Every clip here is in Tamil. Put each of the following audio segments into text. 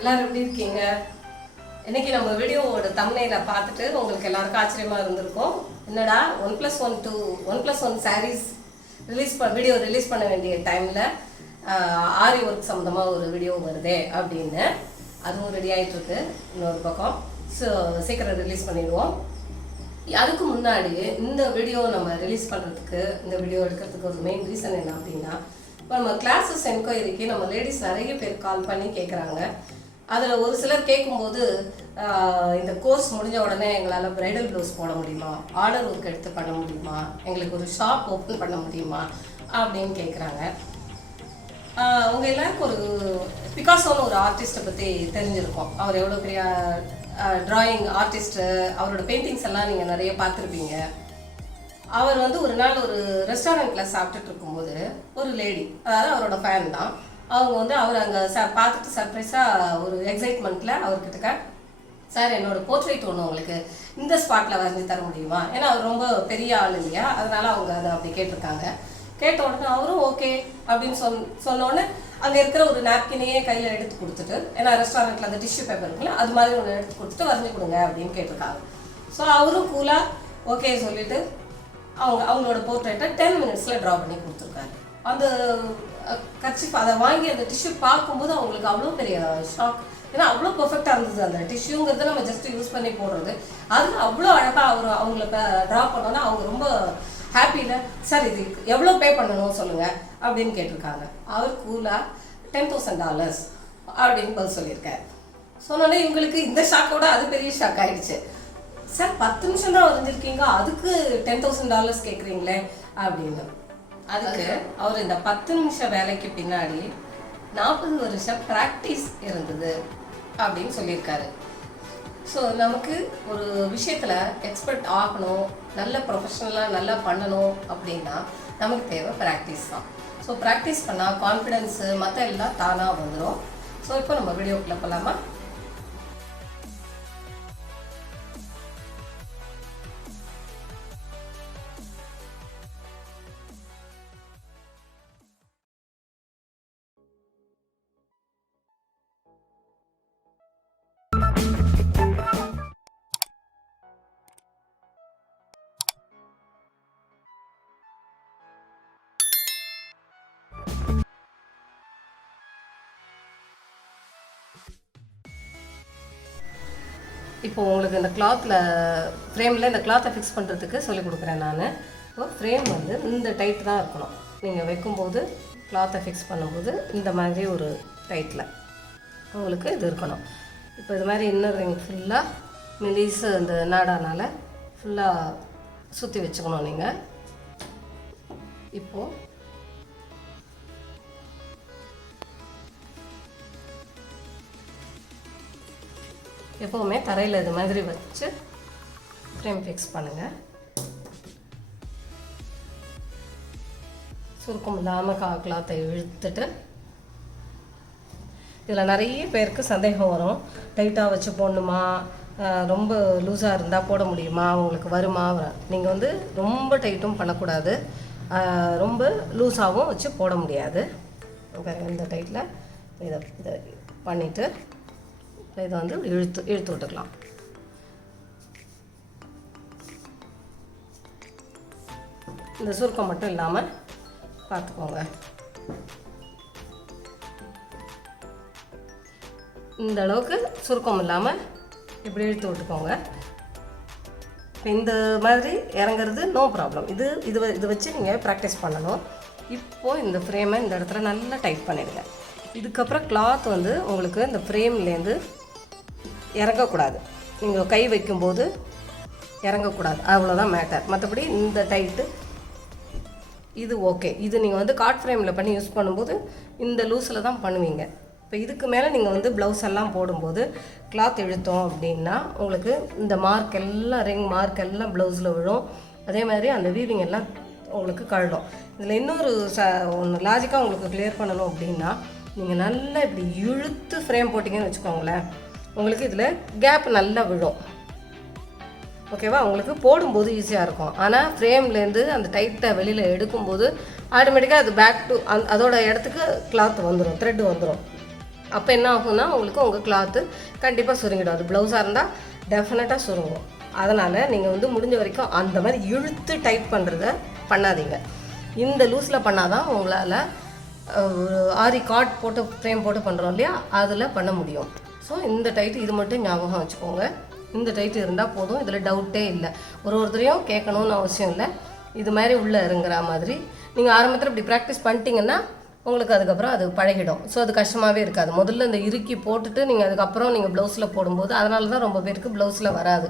எல்லாரும் எப்படி இருக்கீங்க? இன்னைக்கு நம்ம வீடியோவோட தம்ப்நெயிலை பார்த்துட்டு உங்களுக்கு எல்லாருக்கும் ஆச்சரியமா இருந்திருக்கும். என்னடா 1+1 சாரீஸ் வீடியோ ரிலீஸ் பண்ண வேண்டிய டைம்ல ஆரி ஒர்க் சம்மந்தமா ஒரு வீடியோ வருதே அப்படின்னு. அதுவும் ரெடி ஆகிட்டு இருக்கு. இன்னொரு பக்கம் சீக்கிரம் ரிலீஸ் பண்ணிடுவோம். அதுக்கு முன்னாடி இந்த வீடியோ நம்ம ரிலீஸ் பண்ணுறதுக்கு, இந்த வீடியோ எடுக்கிறதுக்கு ஒரு மெயின் ரீசன் என்ன அப்படின்னா, இப்போ நம்ம கிளாஸஸ் என்கொயரிக்கு நம்ம லேடிஸ் நிறைய பேர் கால் பண்ணி கேட்குறாங்க. அதில் ஒரு சிலர் கேட்கும்போது இந்த கோர்ஸ் முடிஞ்ச உடனே எங்களால் ப்ரைடல் ப்ளவுஸ் போட முடியுமா, ஆர்டர் ஒர்க் எடுத்து பண்ண முடியுமா, எங்களுக்கு ஒரு ஷாப் ஓப்பன் பண்ண முடியுமா அப்படின்னு கேட்குறாங்க. உங்கள் எல்லாருக்கும் ஒரு பிகாசோன்னு ஒரு ஆர்டிஸ்ட்டை பற்றி தெரிஞ்சிருக்கோம். அவர் எவ்வளோ பெரிய ட்ராயிங் ஆர்டிஸ்ட்டு, அவரோட பெயிண்டிங்ஸ் எல்லாம் நீங்கள் நிறைய பார்த்துருப்பீங்க. அவர் ஒரு நாள் ஒரு ரெஸ்டாரண்ட்டில் சாப்பிட்டுட்டு இருக்கும்போது ஒரு லேடி, அதாவது அவரோட ஃபேன் தான், அவங்க அவர் அங்கே பார்த்துட்டு சர்ப்ரைஸாக ஒரு எக்ஸைட்மெண்ட்டில் அவர்கிட்ட, சார் என்னோடய போர்ட்ரேட் ஒன்று உங்களுக்கு இந்த ஸ்பாட்டில் வரைஞ்சி தர முடியுமா? ஏன்னா அவர் ரொம்ப பெரிய ஆள் இல்லையா, அதனால் அவங்க அதை அப்படி கேட்டிருக்காங்க. கேட்ட உடனே அவரும் ஓகே அப்படின்னு சொன்னோடனே அங்கே இருக்கிற ஒரு நாப்கினையே கையில் எடுத்து கொடுத்துட்டு, ஏன்னா ரெஸ்டாரண்ட்டில் அந்த டிஷ்யூ பேப்பர் இருக்குல்ல, அது மாதிரி ஒன்று எடுத்து கொடுத்துட்டு வரைஞ்சி கொடுங்க அப்படின்னு கேட்டிருக்காங்க. ஸோ அவரும் கூலாக ஓகே சொல்லிவிட்டு அவங்களோட போர்ட்ரேட்டை 10 மினிட்ஸில் ட்ரா பண்ணி கொடுத்துருக்காரு. அந்த கர்ச்சீஃப் அதை வாங்கி அந்த டிஷ்யூ பார்க்கும்போது அவங்களுக்கு அவ்வளோ பெரிய ஷாக். ஏன்னா அவ்வளோ பர்ஃபெக்டாக இருந்தது. அந்த டிஷ்யூங்கிறது நம்ம ஜஸ்ட் யூஸ் பண்ணி போடுறது, அதில் அவ்வளோ அழகாக அவங்கள ட்ரா பண்ணோன்னா அவங்க ரொம்ப ஹாப்பியில், சார் இது எவ்வளோ பே பண்ணணும் சொல்லுங்கள் அப்படின்னு கேட்டிருக்காங்க. அவர் கூலாக $10,000 அப்படின்னு பதில் சொல்லியிருக்காரு. சொன்னோன்னே இவங்களுக்கு இந்த ஷாக்கோட அது பெரிய ஷாக் ஆகிடுச்சு. சார் 10 நிமிஷம் தான் வரைஞ்சிருக்கீங்க, அதுக்கு $10,000 கேட்குறீங்களே அப்படின்னு. அதுக்கு அவர் இந்த 10 நிமிஷம் வேலைக்கு பின்னாடி 40 வருஷம் ப்ராக்டிஸ் இருந்தது அப்படின்னு சொல்லியிருக்காரு. ஸோ நமக்கு ஒரு விஷயத்தில் எக்ஸ்பர்ட் ஆகணும், நல்ல ப்ரொஃபஷ்னலாக நல்லா பண்ணணும் அப்படின்னா நமக்கு தேவை ப்ராக்டிஸ் தான். ஸோ ப்ராக்டிஸ் பண்ணால் கான்ஃபிடென்ஸு மற்ற எல்லாம் தானாக வந்துடும். ஸோ இப்போ நம்ம வீடியோக்குள்ளே போகலாமா? இப்போ உங்களுக்கு இந்த ஃப்ரேமில் இந்த கிளாத்தை ஃபிக்ஸ் பண்ணுறதுக்கு சொல்லிக் கொடுக்குறேன் நான். இப்போ ஃப்ரேம் இந்த டைட் தான் இருக்கணும். நீங்கள் வைக்கும்போது கிளாத்தை ஃபிக்ஸ் பண்ணும்போது இந்த மாதிரி ஒரு டைட்டில் உங்களுக்கு இது இருக்கணும். இப்போ இது மாதிரி இன்னர் ரிங் ஃபுல்லாக மெலிசு இந்த நாடானால் ஃபுல்லாக சுற்றி வச்சுக்கணும் நீங்கள். இப்போது எப்போவுமே தரையில் இது மாதிரி வச்சு ஃப்ரேம் ஃபிக்ஸ் பண்ணுங்கள். சுருக்கம் இல்லாமல் கிளாத்தை இழுத்துட்டு, இதில் நிறைய பேருக்கு சந்தேகம் வரும், டைட்டாக வச்சு போடணுமா, ரொம்ப லூஸாக இருந்தால் போட முடியுமா, உங்களுக்கு வருமா? நீங்கள் ரொம்ப டைட்டும் பண்ணக்கூடாது, ரொம்ப லூஸாகவும் வச்சு போட முடியாது. இந்த டைட்டில் இதை பண்ணிவிட்டு இதை இழுத்து விட்டுக்கலாம். இந்த சுருக்கம் மட்டும் இல்லாமல் பார்த்துக்கோங்க. இந்த அளவுக்கு சுருக்கம் இல்லாமல் இப்படி இழுத்து விட்டுக்கோங்க. இந்த மாதிரி இறங்குறது நோ ப்ராப்ளம். இது வச்சு நீங்கள் ப்ராக்டிஸ் பண்ணணும். இப்போது இந்த ஃப்ரேமை இந்த இடத்துல நல்லா டைட் பண்ணிடுங்க. இதுக்கப்புறம் கிளாத் உங்களுக்கு இந்த ஃப்ரேம்லேருந்து இறங்கக்கூடாது. நீங்கள் கை வைக்கும்போது இறங்கக்கூடாது, அவ்வளோதான் மேட்டர். மற்றபடி இந்த டைட்டு இது ஓகே. இது நீங்கள் காட் ஃப்ரேமில் பண்ணி யூஸ் பண்ணும்போது இந்த லூஸில் தான் பண்ணுவீங்க. இப்போ இதுக்கு மேலே நீங்கள் ப்ளவுஸ் எல்லாம் போடும்போது கிளாத் இழுத்தோம் அப்படின்னா உங்களுக்கு இந்த மார்க் எல்லாம், ரிங் மார்க் எல்லாம் ப்ளவுஸில் விழும். அதே மாதிரி அந்த வீவிங் எல்லாம் உங்களுக்கு கழடும். இதில் இன்னொரு ஒன்று லாஜிக்காக உங்களுக்கு கிளியர் பண்ணணும் அப்படின்னா, நீங்கள் நல்லா இப்படி இழுத்து ஃப்ரேம் போட்டிங்கன்னு வச்சுக்கோங்களேன், உங்களுக்கு இதில் கேப் நல்லா விழும். ஓகேவா? உங்களுக்கு போடும்போது ஈஸியாக இருக்கும். ஆனால் ஃப்ரேம்லேருந்து அந்த டைட்டை வெளியில் எடுக்கும்போது ஆட்டோமேட்டிக்காக அது பேக் டு அதோட இடத்துக்கு கிளாத் வந்துடும், த்ரெட் வந்துடும். அப்போ என்ன ஆகும்னா உங்களுக்கு உங்கள் கிளாத்து கண்டிப்பாக சுருங்கிடும். அது ப்ளவுஸாக இருந்தால் டெஃபினட்டாக சுருங்கும். அதனால் நீங்கள் வந்து முடிஞ்ச வரைக்கும் அந்த மாதிரி இழுத்து டைட் பண்ணுறத பண்ணாதீங்க. இந்த லூஸில் பண்ணால் தான் உங்களால் ஆரி காட் போட்டு ஃப்ரேம் போட்டு பண்ணுறோம் இல்லையா, அதில் பண்ண முடியும். ஸோ இந்த டைட்டு இது மட்டும் ஞாபகம் வச்சுக்கோங்க. இந்த டைட்டு இருந்தால் போதும், இதில் டவுட்டே இல்லை. ஒருத்தரையும் கேட்கணுன்னு அவசியம் இல்லை. இது மாதிரி உள்ளே இறங்குற மாதிரி நீங்கள் ஆரம்பத்தில் இப்படி ப்ராக்டிஸ் பண்ணிட்டீங்கன்னா உங்களுக்கு அதுக்கப்புறம் அது பழகிடும். ஸோ அது கஷ்டமாகவே இருக்காது. முதல்ல இந்த இறுக்கி போட்டுட்டு நீங்கள் அதுக்கப்புறம் நீங்கள் ப்ளவுஸில் போடும்போது அதனால தான் ரொம்ப பேருக்கு ப்ளவுஸில் வராது.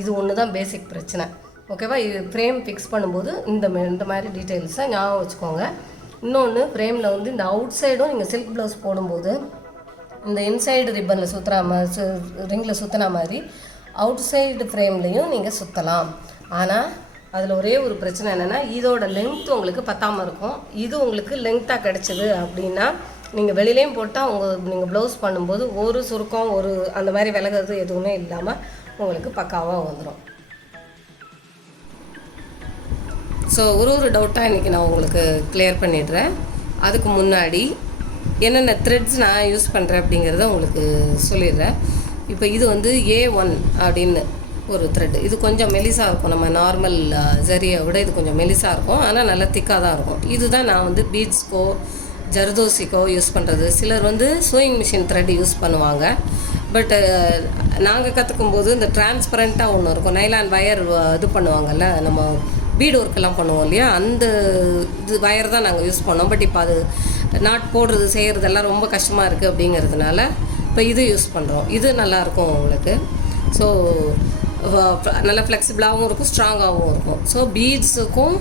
இது ஒன்று தான் பேசிக் பிரச்சனை. ஓகேவா? இது ஃப்ரேம் ஃபிக்ஸ் பண்ணும்போது இந்த மாதிரி டீட்டெயில்ஸை ஞாபகம் வச்சுக்கோங்க. இன்னொன்று, ஃப்ரேமில் வந்து இந்த அவுட் சைடும் நீங்கள் சில்க் ப்ளவுஸ் போடும்போது இந்த இன்சைடு ரிப்பனில் ரிங்கில் சுற்றின மாதிரி அவுட் சைடு ஃப்ரேம்லேயும் நீங்கள் சுற்றலாம். ஆனால் அதில் ஒரே ஒரு பிரச்சனை என்னென்னா, இதோட லென்த் உங்களுக்கு பத்தாமல் இருக்கும். இது உங்களுக்கு லென்த்தாக கிடச்சிது அப்படின்னா நீங்கள் வெளியிலையும் போட்டால் நீங்கள் ப்ளவுஸ் பண்ணும்போது ஒரு சுருக்கம் அந்த மாதிரி விலகிறது எதுவுமே இல்லாமல் உங்களுக்கு பக்காவாக வந்துடும். ஸோ ஒரு டவுட்டாக இன்றைக்கி நான் உங்களுக்கு கிளியர் பண்ணிடுறேன். அதுக்கு முன்னாடி என்னென்ன த்ரெட்ஸ் நான் யூஸ் பண்ணுறேன் அப்படிங்கிறத உங்களுக்கு சொல்லிடுறேன். இப்போ இது வந்து A1 அப்படின்னு ஒரு த்ரெட்டு. இது கொஞ்சம் மெலிசாக இருக்கும். நம்ம நார்மல் ஜரியை விட இது கொஞ்சம் மெலிசாக இருக்கும், ஆனால் நல்லா திக்காக தான் இருக்கும். இதுதான் நான் வந்து பீட்ஸ்க்கோ ஜர்தோசிக்கோ யூஸ் பண்ணுறது. சிலர் வந்து சூயிங் மிஷின் த்ரெட் யூஸ் பண்ணுவாங்க. பட்டு நாங்கள் கற்றுக்கும்போது இந்த டிரான்ஸ்பரண்ட்டாக ஒன்று இருக்கும், நைலான் வயர் இது பண்ணுவாங்கள்ல, நம்ம பீடு ஒர்க்கெல்லாம் பண்ணுவோம் இல்லையா, அந்த இது வயர் தான் நாங்கள் யூஸ் பண்ணோம். பட் இப்போ அது நாட் போடுறது செய்கிறதெல்லாம் ரொம்ப கஷ்டமாக இருக்குது அப்படிங்கிறதுனால இப்போ இது யூஸ் பண்ணுறோம். இது நல்லாயிருக்கும் உங்களுக்கு. ஸோ நல்லா ஃப்ளெக்சிபிளாகவும் இருக்கும், ஸ்ட்ராங்காகவும் இருக்கும். ஸோ பீட்ஸுக்கும்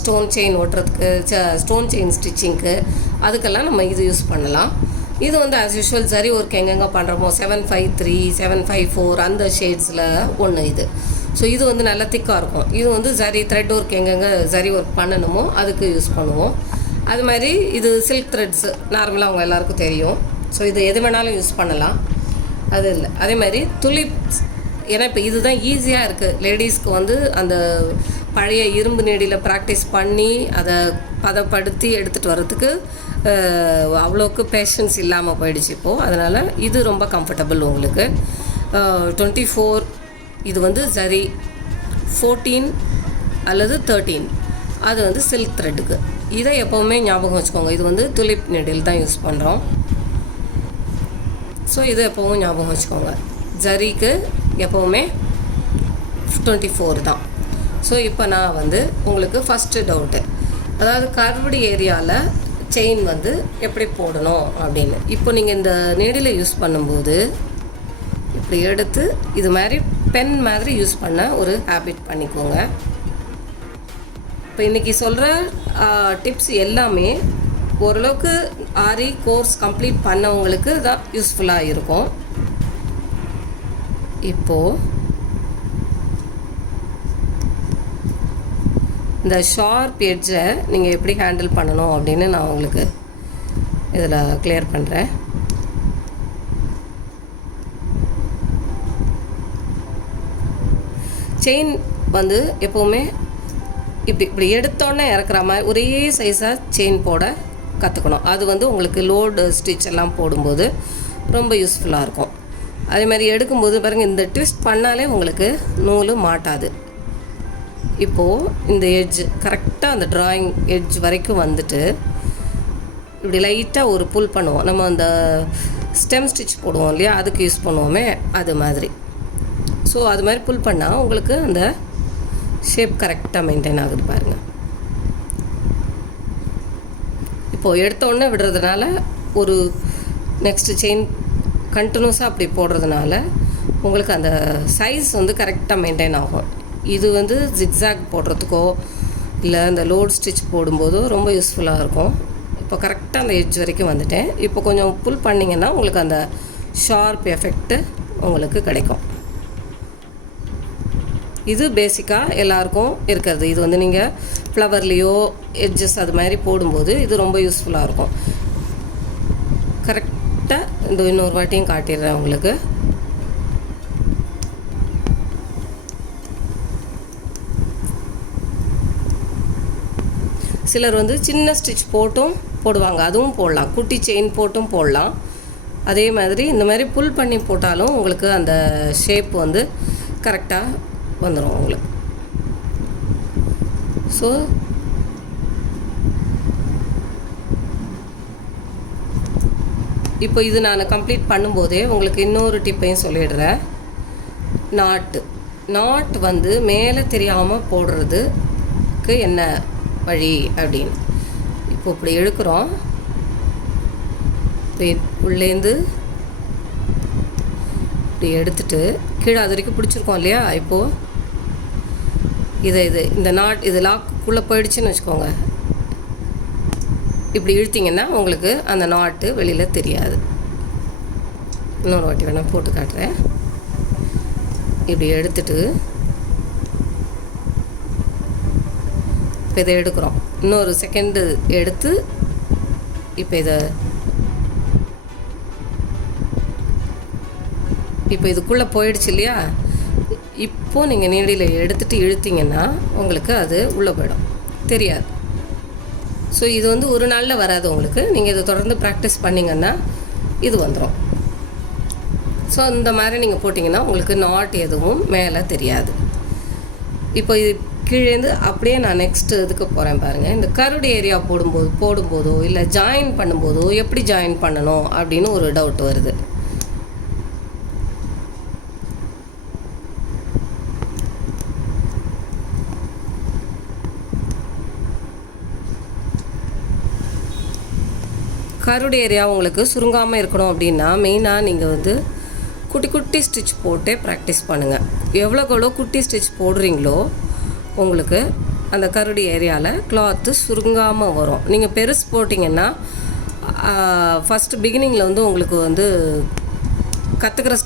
ஸ்டோன் செயின் ஓட்டுறதுக்கு, ஸ்டோன் செயின் ஸ்டிச்சிங்க்கு, அதுக்கெல்லாம் நம்ம இது யூஸ் பண்ணலாம். இது வந்து ஆஸ் யூஷுவல் ஜரி ஒர்க் எங்கெங்கே பண்ணுறோமோ 753, 754 அந்த ஷேட்ஸில் ஒன்று இது. ஸோ இது வந்து நல்லா திக்காக இருக்கும். இது வந்து ஜரி த்ரெட் ஒர்க் எங்கெங்கே ஜரி ஒர்க் பண்ணணுமோ அதுக்கு யூஸ் பண்ணுவோம். அது மாதிரி இது சில்க் த்ரெட்ஸு நார்மலாக அவங்க எல்லாருக்கும் தெரியும். ஸோ இது எது வேணாலும் யூஸ் பண்ணலாம், அது இல்லை. அதே மாதிரி துலிப்ஸ், ஏன்னா இப்போ இதுதான் ஈஸியாக இருக்குது. லேடிஸ்க்கு வந்து அந்த பழைய இரும்பு நீடியில் ப்ராக்டிஸ் பண்ணி அதை பதப்படுத்தி எடுத்துகிட்டு வர்றதுக்கு அவ்வளோக்கு பேஷன்ஸ் இல்லாமல் போயிடுச்சு இப்போது. அதனால் இது ரொம்ப கம்ஃபர்டபுள் உங்களுக்கு. 24 இது வந்து ஜரி, 14 அல்லது 13 அது வந்து சில்க் த்ரெட்டுக்கு. இதை எப்போவுமே ஞாபகம் வச்சுக்கோங்க. இது வந்து துலிப் நீடில் தான் யூஸ் பண்ணுறோம். ஸோ இதை எப்போவும் ஞாபகம் வச்சுக்கோங்க. ஜரிக்கு எப்போவுமே 24 தான். ஸோ இப்போ நான் வந்து உங்களுக்கு ஃபஸ்ட்டு டவுட்டு, அதாவது கர்வ்டு ஏரியாவில் செயின் வந்து எப்படி போடணும் அப்படின்னு. இப்போ நீங்கள் இந்த நீடில் யூஸ் பண்ணும்போது இப்படி எடுத்து இது மாதிரி பென் மாதிரி யூஸ் பண்ண ஒரு ஹேபிட் பண்ணிக்கோங்க. இப்போ இன்றைக்கி சொல்கிற டிப்ஸ் எல்லாமே ஓரளவுக்கு ஆரி கோர்ஸ் கம்ப்ளீட் பண்ணவங்களுக்கு தான் யூஸ்ஃபுல்லாக இருக்கும். இப்போது இந்த ஷார்ப் எட்ஜை நீங்கள் எப்படி ஹேண்டில் பண்ணணும் அப்படின்னு நான் உங்களுக்கு இதில் கிளியர் பண்ணுறேன். செயின் வந்து எப்போவுமே இப்படி எடுத்தோன்னே இறக்குற மாதிரி ஒரே சைஸாக செயின் போட கற்றுக்கணும். அது வந்து உங்களுக்கு லோடு ஸ்டிச் எல்லாம் போடும்போது ரொம்ப யூஸ்ஃபுல்லாக இருக்கும். அதே மாதிரி எடுக்கும்போது பாருங்கள், இந்த ட்விஸ்ட் பண்ணாலே உங்களுக்கு நூல் மாட்டாது. இப்போது இந்த எட்ஜ் கரெக்டாக அந்த ட்ராயிங் எட்ஜ் வரைக்கும் வந்துட்டு இப்படி லைட்டாக ஒரு புல் பண்ணுவோம். நம்ம அந்த ஸ்டெம் ஸ்டிச் போடுவோம் இல்லையா, அதுக்கு யூஸ் பண்ணுவோமே, அது மாதிரி. ஸோ அது மாதிரி புல் பண்ணால் உங்களுக்கு அந்த ஷேப் கரெக்டாக மெயின்டைன் ஆகுது பாருங்கள். இப்போது எடுத்தோடனே விடுறதுனால ஒரு நெக்ஸ்ட்டு செயின் கண்டினியூஸாக அப்படி போடுறதுனால உங்களுக்கு அந்த சைஸ் வந்து கரெக்டாக மெயின்டைன் ஆகும். இது வந்து ஜிக்ஸாக் போடுறதுக்கோ இல்லை அந்த லோட் ஸ்டிச் போடும்போதோ ரொம்ப யூஸ்ஃபுல்லாக இருக்கும். இப்போ கரெக்டாக அந்த எட்ஜ் வரைக்கும் வந்துட்டேன். இப்போ கொஞ்சம் புல் பண்ணிங்கன்னா உங்களுக்கு அந்த ஷார்ப் எஃபெக்ட்டு உங்களுக்கு கிடைக்கும். இது பேசிக்காக எல்லாருக்கும் இருக்கிறது. இது வந்து நீங்கள் ஃப்ளவர்லேயோ எட்ஜஸ் அது மாதிரி போடும்போது இது ரொம்ப யூஸ்ஃபுல்லாக இருக்கும். கரெக்டாக இந்த இன்னொரு வாட்டியும் காட்டிடுறேன் உங்களுக்கு. சிலர் வந்து சின்ன ஸ்டிச் போட்டும் போடுவாங்க, அதுவும் போடலாம். குட்டி செயின் போட்டும் போடலாம். அதே மாதிரி இந்த மாதிரி புல் பண்ணி போட்டாலும் உங்களுக்கு அந்த ஷேப் வந்து கரெக்டாக வந்துடும் உங்களுக்கு. ஸோ இப்போ இது நான் கம்ப்ளீட் பண்ணும்போதே உங்களுக்கு இன்னொரு டிப்பையும் சொல்லிடுறேன். நாட் வந்து மேலே தெரியாமல் போடுறதுக்கு என்ன வழி அப்படின்னு. இப்போ இப்படி இழுக்கிறோம், உள்ளேந்து இப்படி எடுத்துட்டு கீழே அது வரைக்கும் பிடிச்சிருக்கோம் இல்லையா. இப்போது இந்த நாட் இது லாக்குள்ளே போயிடுச்சுன்னு வச்சுக்கோங்க. இப்படி இழுத்திங்கன்னா உங்களுக்கு அந்த நாட்டு வெளியில் தெரியாது. இன்னொரு வாட்டி வேணால் போட்டு காட்டுறேன். இப்படி எடுத்துட்டு இப்போ இதை எடுக்கிறோம். இன்னொரு செகண்டு எடுத்து இப்போ இதுக்குள்ளே போயிடுச்சு இல்லையா. இப்போது நீங்கள் நீடியில் எடுத்துகிட்டு இழுத்திங்கன்னா உங்களுக்கு அது உள்ளே போயிடும், தெரியாது. ஸோ இது வந்து ஒரு நாளில் வராது உங்களுக்கு. நீங்கள் இதை தொடர்ந்து ப்ராக்டிஸ் பண்ணிங்கன்னா இது வந்துடும். ஸோ இந்த மாதிரி நீங்கள் போட்டிங்கன்னா உங்களுக்கு நாட் எதுவும் மேலே தெரியாது. இப்போ இது கீழேருந்து அப்படியே நான் நெக்ஸ்ட்டு இதுக்கு போகிறேன் பாருங்கள். இந்த கருடு ஏரியா போடும்போதோ இல்லை ஜாயின் பண்ணும்போதோ எப்படி ஜாயின் பண்ணணும் அப்படின்னு ஒரு டவுட் வருது. கருடு ஏரியா உங்களுக்கு சுருங்காமல் இருக்கணும் அப்படின்னா மெயினாக நீங்கள் வந்து குட்டி குட்டி ஸ்டிச் போட்டே ப்ராக்டிஸ் பண்ணுங்கள். எவ்வளோக்கு குட்டி ஸ்டிச் போடுறீங்களோ உங்களுக்கு அந்த கருடு ஏரியாவில் கிளாத்து சுருங்காமல் வரும். நீங்கள் பெருசு போட்டிங்கன்னா ஃபஸ்ட்டு பிகினிங்கில் வந்து உங்களுக்கு வந்து கற்றுக்கிற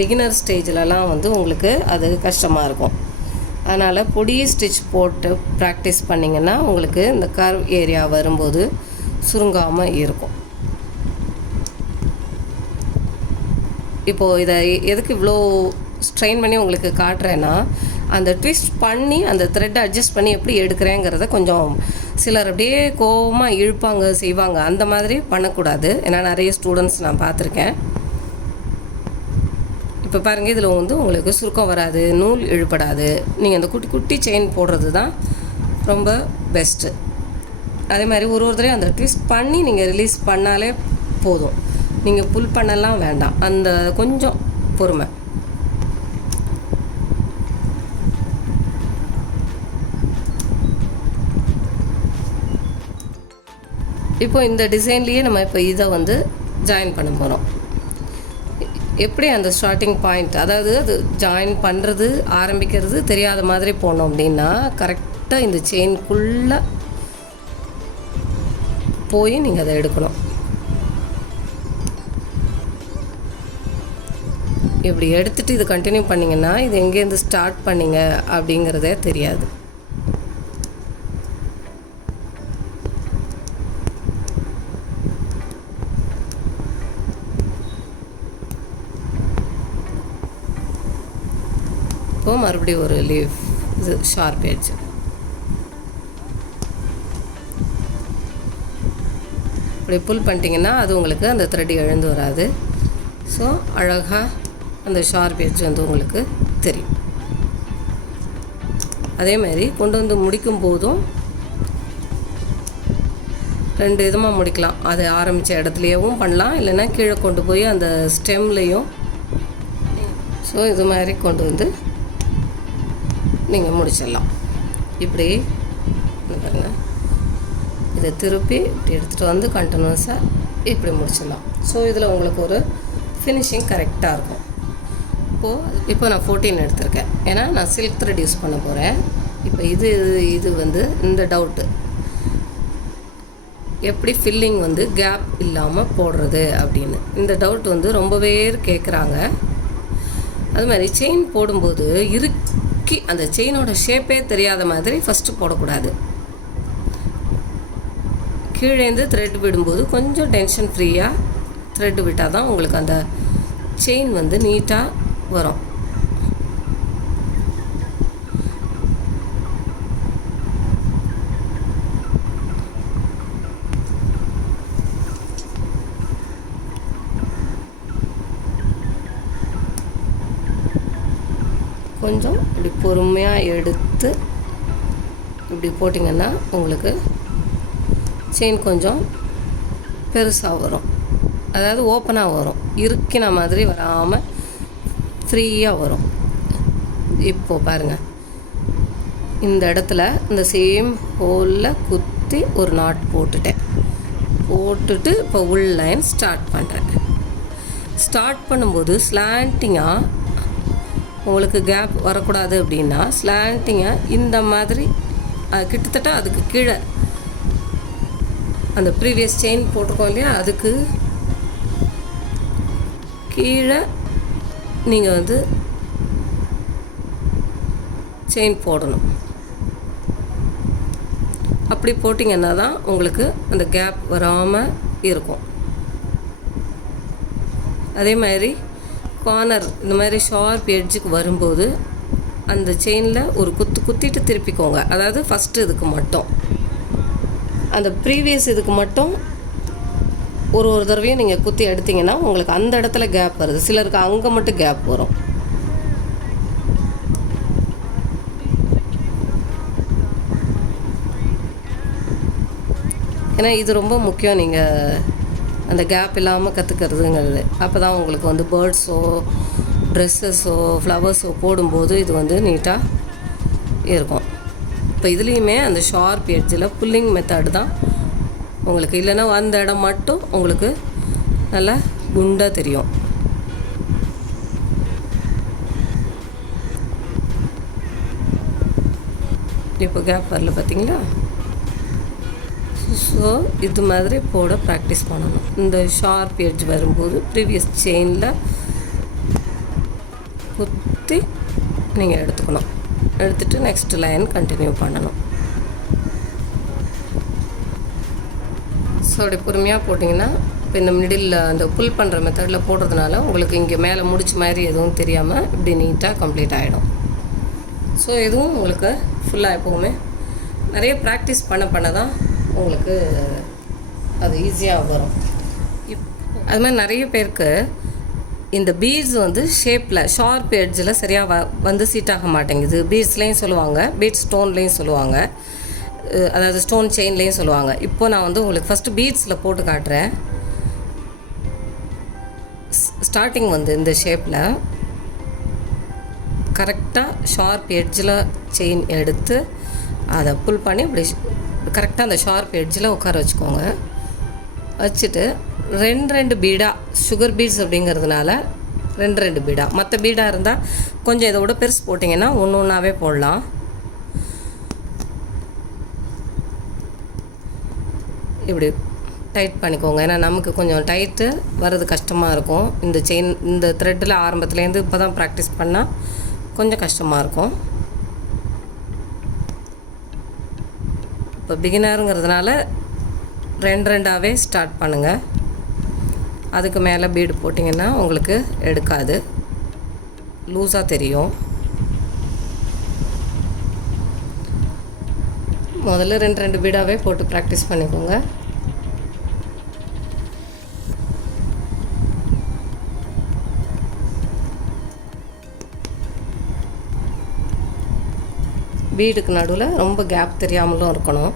பிகினர் ஸ்டேஜிலலாம் வந்து உங்களுக்கு அது கஷ்டமாக இருக்கும். அதனால் பொடி ஸ்டிச் போட்டு ப்ராக்டிஸ் பண்ணிங்கன்னா உங்களுக்கு இந்த கர்வ் ஏரியா வரும்போது சுருங்காமல் இருக்கும். இப்போது இதை எதுக்கு இவ்வளோ ஸ்ட்ரெயின் பண்ணி உங்களுக்கு காட்டுறேன்னா, அந்த ட்விஸ்ட் பண்ணி அந்த த்ரெட்டை அட்ஜஸ்ட் பண்ணி எப்படி எடுக்கிறேங்கிறத கொஞ்சம் சிலர் அப்படியே கோவமாக இழுப்பாங்க செய்வாங்க. அந்த மாதிரி பண்ணக்கூடாது. ஏன்னா நிறைய ஸ்டூடெண்ட்ஸ் நான் பார்த்துருக்கேன். இப்போ பாருங்கள், இதில் வந்து உங்களுக்கு சுருக்கம் வராது, நூல் இழுப்படாது. நீங்கள் அந்த குட்டி குட்டி செயின் போடுறது தான் ரொம்ப பெஸ்ட்டு. அதே மாதிரி ஒரு தடவை அந்த ட்விஸ்ட் பண்ணி நீங்கள் ரிலீஸ் பண்ணாலே போதும். நீங்கள் புல் பண்ணலாம் வேண்டாம். அந்த கொஞ்சம் பொறுமை. இப்போ இந்த டிசைன்லேயே நம்ம இப்போ இதை வந்து ஜாயின் பண்ண போகிறோம். எப்படி அந்த ஸ்டார்டிங் பாயிண்ட், அதாவது அது ஜாயின் பண்ணுறது ஆரம்பிக்கிறது தெரியாத மாதிரி போனோம் அப்படின்னா கரெக்டாக இந்த செயின்குள்ளே போய் நீங்கள் அதை எடுக்கணும். இப்படி எடுத்துகிட்டு இது கண்டினியூ பண்ணிங்கன்னா இது எங்கேருந்து ஸ்டார்ட் பண்ணிங்க அப்படிங்கிறதே தெரியாது. இப்போ மறுபடியும் ஒரு லீவ், இது ஷார்ப் எட்ஜ். இப்படி புல் பண்ணிட்டீங்கன்னா அது உங்களுக்கு அந்த த்ரெட் எழுந்து வராது. ஸோ அழகாக அந்த ஷார்ப் எட்ஜ் வந்து உங்களுக்கு தெரியும். அதே மாதிரி கொண்டு வந்து முடிக்கும் போதும் ரெண்டு விதமாக முடிக்கலாம். அதை ஆரம்பித்த இடத்துலையவும் பண்ணலாம், இல்லைன்னா கீழே கொண்டு போய் அந்த ஸ்டெம்லேயும். ஸோ இது மாதிரி கொண்டு வந்து நீங்கள் முடிச்சிடலாம். இப்படி பாருங்கள், இதை திருப்பி இப்படி எடுத்துகிட்டு வந்து கண்டினியூஸாக இப்படி முடிச்சிடலாம். ஸோ இதில் உங்களுக்கு ஒரு ஃபினிஷிங் கரெக்டாக இருக்கும். இப்போ நான் 14 எடுத்திருக்கேன், ஏன்னா நான் சில்க் த்ரெட் யூஸ் பண்ண போகிறேன். இப்போ இது வந்து இந்த டவுட்டு, எப்படி ஃபில்லிங் வந்து கேப் இல்லாமல் போடுறது அப்படின்னு இந்த டவுட் வந்து ரொம்ப பேர் கேட்குறாங்க. அது மாதிரி செயின் போடும்போது இறுக்கி அந்த செயினோட ஷேப்பே தெரியாத மாதிரி ஃபஸ்ட்டு போடக்கூடாது. கீழேந்து த்ரெட் விடும்போது கொஞ்சம் டென்ஷன் ஃப்ரீயாக த்ரெட் விட்டால் தான் உங்களுக்கு அந்த செயின் வந்து நீட்டாக வரும். கொஞ்சம் இப்படி பொறுமையாக எடுத்து இப்படி போட்டிங்கன்னா உங்களுக்கு செயின் கொஞ்சம் பெருசாக வரும், அதாவது ஓப்பனாக வரும், இருக்கின மாதிரி வராமல் ஃப்ரீயாக வரும். இப்போது பாருங்கள், இந்த இடத்துல இந்த சேம் ஹோலில் குத்தி ஒரு நாட் போட்டுட்டு இப்போ உள் லைன் ஸ்டார்ட் பண்ணுறேன். ஸ்டார்ட் பண்ணும்போது ஸ்லாண்டிங்காக உங்களுக்கு கேப் வரக்கூடாது அப்படின்னா ஸ்லாண்டிங்காக இந்த மாதிரி கிட்டத்தட்ட அதுக்கு கீழே அந்த ப்ரீவியஸ் செயின் போட்டிருக்கோம் இல்லையா, அதுக்கு கீழே நீங்கள் வந்து செயின் போடணும். அப்படி போட்டிங்கன்னா தான் உங்களுக்கு அந்த கேப் வராமல் இருக்கும். அதே மாதிரி கார்னர் இந்த மாதிரி ஷார்ப் எட்ஜுக்கு வரும்போது அந்த செயினில் ஒரு குத்திட்டு திருப்பிக்கோங்க. அதாவது ஃபஸ்ட்டு இதுக்கு மட்டும், அந்த ப்ரீவியஸ் இதுக்கு மட்டும் ஒரு தடவையும் நீங்கள் குத்தி எடுத்திங்கன்னா உங்களுக்கு அந்த இடத்துல கேப் வருது. சிலருக்கு அங்கே மட்டும் கேப் வரும். ஏன்னா இது ரொம்ப முக்கியம், நீங்கள் அந்த கேப் இல்லாமல் கற்றுக்கிறதுங்கிறது. அப்போ தான் உங்களுக்கு வந்து பேர்ட்ஸோ ட்ரெஸ்ஸஸோ ஃப்ளவர்ஸோ போடும்போது இது வந்து நீட்டாக இருக்கும். இப்போ இதுலேயுமே அந்த ஷார்ப் எட்ஜில் புல்லிங் மெத்தட் தான் உங்களுக்கு, இல்லைன்னா அந்த இடம் மட்டும் உங்களுக்கு நல்லா குண்டாக தெரியும். இப்போ கேப் வரல பார்த்தீங்களா? ஸோ இது மாதிரி போட ப்ராக்டிஸ் பண்ணணும். இந்த ஷார்ப் எட்ஜ் வரும்போது ப்ரீவியஸ் செயினில் குத்தி நீங்கள் எடுத்துக்கணும். எடுத்துகிட்டு நெக்ஸ்ட் லைன் கண்டினியூ பண்ணணும். ஸோ அப்படி பொறுமையாக போட்டிங்கன்னா இப்போ இந்த மிடில் அந்த புல் பண்ணுற மெத்தடில் போடுறதுனால உங்களுக்கு இங்கே மேலே முடிச்ச மாதிரி எதுவும் தெரியாமல் இப்படி நீட்டாக கம்ப்ளீட் ஆகிடும். ஸோ இதுவும் உங்களுக்கு ஃபுல்லாக எப்போவுமே நிறைய ப்ராக்டிஸ் பண்ண தான் உங்களுக்கு அது ஈஸியாக வரும். அது மாதிரி நிறைய பேருக்கு இந்த பீட்ஸ் வந்து ஷேப்பில் ஷார்ப் எட்ஜில் சரியாக வந்து சீட் ஆக மாட்டேங்குது. பீட்ஸ்லேயும் சொல்லுவாங்க, பீட்ஸ் ஸ்டோன்லேயும் சொல்லுவாங்க, அதாவது ஸ்டோன் செயின்லேயும் சொல்லுவாங்க. இப்போ நான் வந்து உங்களுக்கு ஃபஸ்ட்டு பீட்ஸில் போட்டு காட்டுறேன். ஸ்டார்டிங் வந்து இந்த ஷேப்பில் கரெக்டாக ஷார்ப் எட்ஜில் செயின் எடுத்து அதை புல் பண்ணி இப்படி கரெக்டாக அந்த ஷார்ப் எட்ஜில் உட்கார வச்சுக்கோங்க. வச்சுட்டு ரெண்டு பீடாக, சுகர் பீட்ஸ் அப்படிங்கிறதுனால ரெண்டு பீடாக, மற்ற பீடாக இருந்தால் கொஞ்சம் இதை விட பெருசு போட்டிங்கன்னா ஒன்றாவே போடலாம். இப்படி டைட் பண்ணிக்கோங்க. ஏன்னா நமக்கு கொஞ்சம் டைட்டு வர்றது கஷ்டமாக இருக்கும். இந்த செயின் இந்த த்ரெட்டில் ஆரம்பத்துலேருந்து இப்போ தான் ப்ராக்டிஸ் பண்ணால் கொஞ்சம் கஷ்டமாக இருக்கும். இப்போ பிகினருங்கிறதுனால ரெண்டாவே ஸ்டார்ட் பண்ணுங்கள். அதுக்கு மேலே பீடு போட்டிங்கன்னா உங்களுக்கு எடுக்காது, லூஸாக தெரியும். முதல்ல ரெண்டு பீடாவே போட்டு ப்ராக்டிஸ் பண்ணிக்கோங்க. பீடுக்கு நடுவில் ரொம்ப கேப் தெரியாமலும் இருக்கணும்.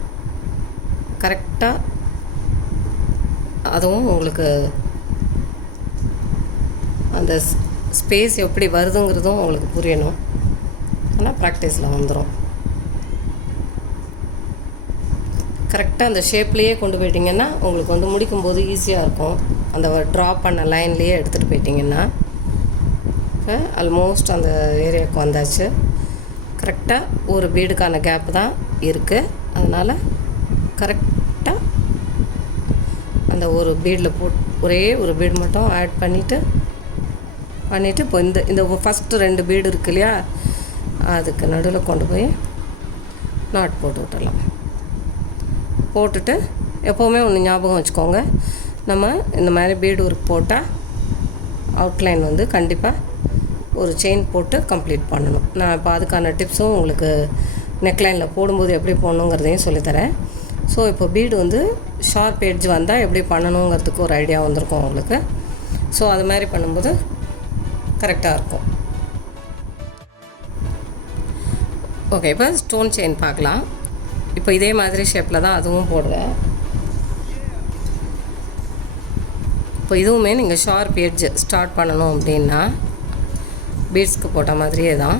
கரெக்டாக அதுவும் உங்களுக்கு அந்த ஸ்பேஸ் எப்படி வருதுங்கிறதும் உங்களுக்கு புரியணும். ஆனால் ப்ராக்டிஸில் வந்துடும். கரெக்டாக அந்த ஷேப்லேயே கொண்டு போயிட்டிங்கன்னா உங்களுக்கு வந்து முடிக்கும்போது ஈஸியாக இருக்கும். அந்த ட்ரா பண்ண லைன்லேயே எடுத்துகிட்டு போயிட்டிங்கன்னா ஆல்மோஸ்ட் அந்த ஏரியாவுக்கு வந்தாச்சு. கரெக்டாக ஒரு பீடுக்கான கேப் தான் இருக்குது. அதனால் கரெக்டாக அந்த ஒரு பீடில் ஒரே ஒரு பீடு மட்டும் ஆட் பண்ணிவிட்டு இப்போ இந்த ஃபஸ்ட்டு 2 பீடு இருக்கு இல்லையா, அதுக்கு நடுவில் கொண்டு போய் நாட் போட்டு விட்டுடலாம். போட்டுட்டு எப்போவுமே ஒன்று ஞாபகம் வச்சுக்கோங்க, நம்ம இந்த மாதிரி பீடு ஒர்க் போட்டால் அவுட்லைன் வந்து கண்டிப்பாக ஒரு செயின் போட்டு கம்ப்ளீட் பண்ணணும். நான் இப்போ அதுக்கான டிப்ஸும் உங்களுக்கு நெக்லைனில் போடும்போது எப்படி போடணுங்கிறதையும் சொல்லித்தரேன். ஸோ இப்போ பீடு வந்து ஷார்ப் எட்ஜ் வந்தால் எப்படி பண்ணணுங்கிறதுக்கு ஒரு ஐடியா வந்திருக்கும் உங்களுக்கு. ஸோ அது மாதிரி பண்ணும்போது கரெக்டாக இருக்கும். ஓகே, இப்போ ஸ்டோன் செயின் பார்க்கலாம். இப்போ இதே மாதிரி ஷேப்பில் தான் அதுவும் போடுறேன். இப்போ இதுவுமே நீங்கள் ஷார்ப் எட்ஜ் ஸ்டார்ட் பண்ணணும் அப்படின்னா பீட்ஸ்க்கு போட்ட மாதிரியே தான்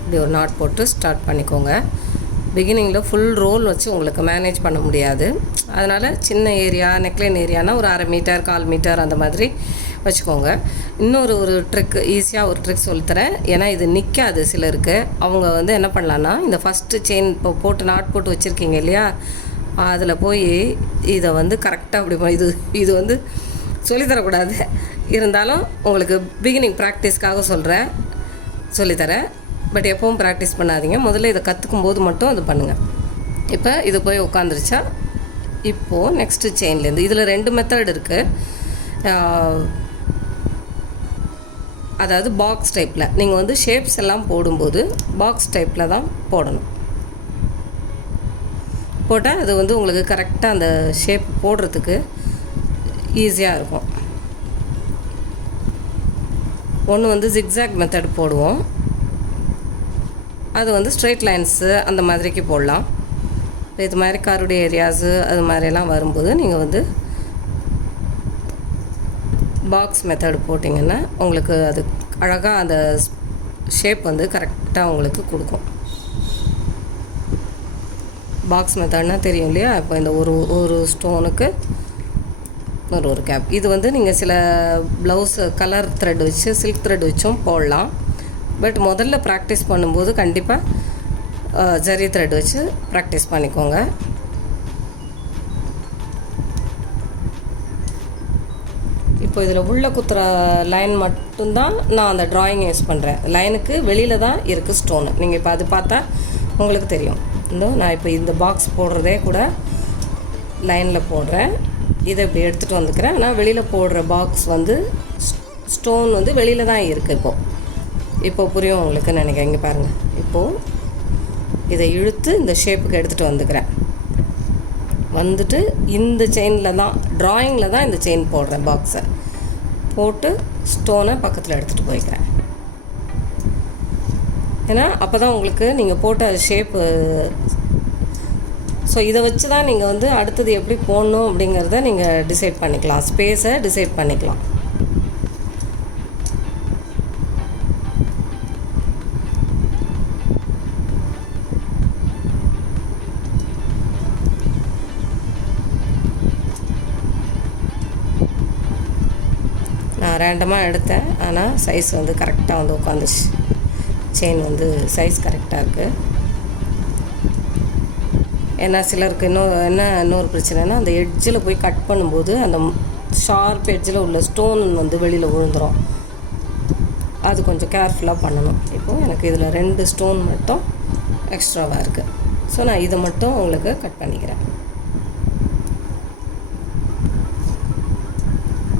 இப்படி ஒரு நாட் போட்டு ஸ்டார்ட் பண்ணிக்கோங்க. பிகினிங்கில் ஃபுல் ரோல் வச்சு உங்களுக்கு மேனேஜ் பண்ண முடியாது. அதனால் சின்ன ஏரியா, நெக்லைன் ஏரியானா ஒரு 1/2 மீட்டர் 1/4 மீட்டர் அந்த மாதிரி வச்சுக்கோங்க. இன்னொரு ட்ரிக், ஈஸியாக ஒரு ட்ரிக் சொல்லித்தரேன். ஏன்னா இது நிற்காது சிலருக்கு. அவங்க வந்து என்ன பண்ணலான்னா, இந்த ஃபஸ்ட்டு செயின் இப்போ போட்டு நாட் போட்டு வச்சுருக்கீங்க இல்லையா, அதில் போய் இதை வந்து கரெக்டாக அப்படி இது வந்து சொல்லித்தரக்கூடாது. இருந்தாலும் உங்களுக்கு பிகினிங் ப்ராக்டிஸ்க்காக சொல்லித்தரேன். பட் எப்பவும் ப்ராக்டிஸ் பண்ணாதீங்க. முதல்ல இதை கற்றுக்கும் போது மட்டும் அது பண்ணுங்கள். இப்போ இது போய் உட்காந்துருச்சா, இப்போது நெக்ஸ்ட்டு செயின்லேருந்து இதில் 2 மெத்தட் இருக்குது. அதாவது பாக்ஸ் டைப்பில் நீங்கள் வந்து ஷேப்ஸ் எல்லாம் போடும்போது பாக்ஸ் டைப்பில் தான் போடணும். போட்டால் அது வந்து உங்களுக்கு கரெக்டாக அந்த ஷேப் போடுறதுக்கு ஈஸியாக இருக்கும். ஒன்று வந்து ஜிக்ஸாக் மெத்தட் போடுவோம். அது வந்து ஸ்ட்ரெயிட் லைன்ஸு அந்த மாதிரிக்கு போடலாம். இது மாதிரி கருடைய ஏரியாஸு அது மாதிரியெல்லாம் வரும்போது நீங்கள் வந்து பாக்ஸ் மெத்தட் போட்டிங்கன்னா உங்களுக்கு அது அழகாக அந்த ஷேப் வந்து கரெக்டாக உங்களுக்கு கொடுக்கும். பாக்ஸ் மெத்தட்னா தெரியும் இல்லையா? இப்போ இந்த ஒரு ஸ்டோனுக்கு ஒரு கேப். இது வந்து நீங்கள் சில ப்ளவுஸ் கலர் த்ரெட் வச்சு சில்க் த்ரெட் வச்சும் போடலாம். பட் முதல்ல ப்ராக்டிஸ் பண்ணும்போது கண்டிப்பாக ஜரி த்ரெட் வச்சு ப்ராக்டிஸ் பண்ணிக்கோங்க. இப்போ இதில் உள்ள குத்துற லைன் மட்டும்தான் நான் அந்த ட்ராயிங் யூஸ் பண்ணுறேன். லைனுக்கு வெளியில் தான் இருக்குது ஸ்டோனு. நீங்கள் இப்போ அது பார்த்தா உங்களுக்கு தெரியும். நான் இப்போ இந்த பாக்ஸ் போடுறதே கூட லைனில் போடுறேன். இதை இப்படி எடுத்துகிட்டு வந்துக்கிறேன். ஆனால் வெளியில் போடுற பாக்ஸ் வந்து ஸ்டோன் வந்து வெளியில் தான் இருக்குது. இப்போ புரியும் உங்களுக்கு நினைக்கிறேன். இங்கே பாருங்கள். இப்போது இதை இழுத்து இந்த ஷேப்புக்கு எடுத்துகிட்டு வந்துட்டு இந்த செயினில் தான், ட்ராயிங்கில் தான் இந்த செயின் போடுறேன். பாக்ஸை போட்டு ஸ்டோனை பக்கத்தில் எடுத்துகிட்டு போய்க்கிறேன். ஏன்னா அப்போ தான் உங்களுக்கு நீங்கள் போட்ட ஷேப்பு. ஸோ இதை வச்சு தான் நீங்கள் வந்து அடுத்தது எப்படி போடணும் அப்படிங்கிறத நீங்கள் டிசைட் பண்ணிக்கலாம். ஸ்பேஸை டிசைட் பண்ணிக்கலாம். நான் ரேண்டமாக எடுத்தேன். ஆனால் சைஸ் வந்து கரெக்டாக வந்து உட்காந்துச்சு. செயின் வந்து சைஸ் கரெக்டாக இருக்குது. ஏன்னா சிலருக்கு இன்னொரு பிரச்சனைனா, அந்த எட்ஜில் போய் கட் பண்ணும்போது அந்த ஷார்ப் எட்ஜில் உள்ள ஸ்டோன் வந்து வெளியில் விழுந்துடும். அது கொஞ்சம் கேர்ஃபுல்லாக பண்ணணும். இப்போது எனக்கு இதில் 2 ஸ்டோன் மட்டும் எக்ஸ்ட்ராவாக இருக்குது. ஸோ நான் இதை மட்டும் உங்களுக்கு கட் பண்ணிக்கிறேன்.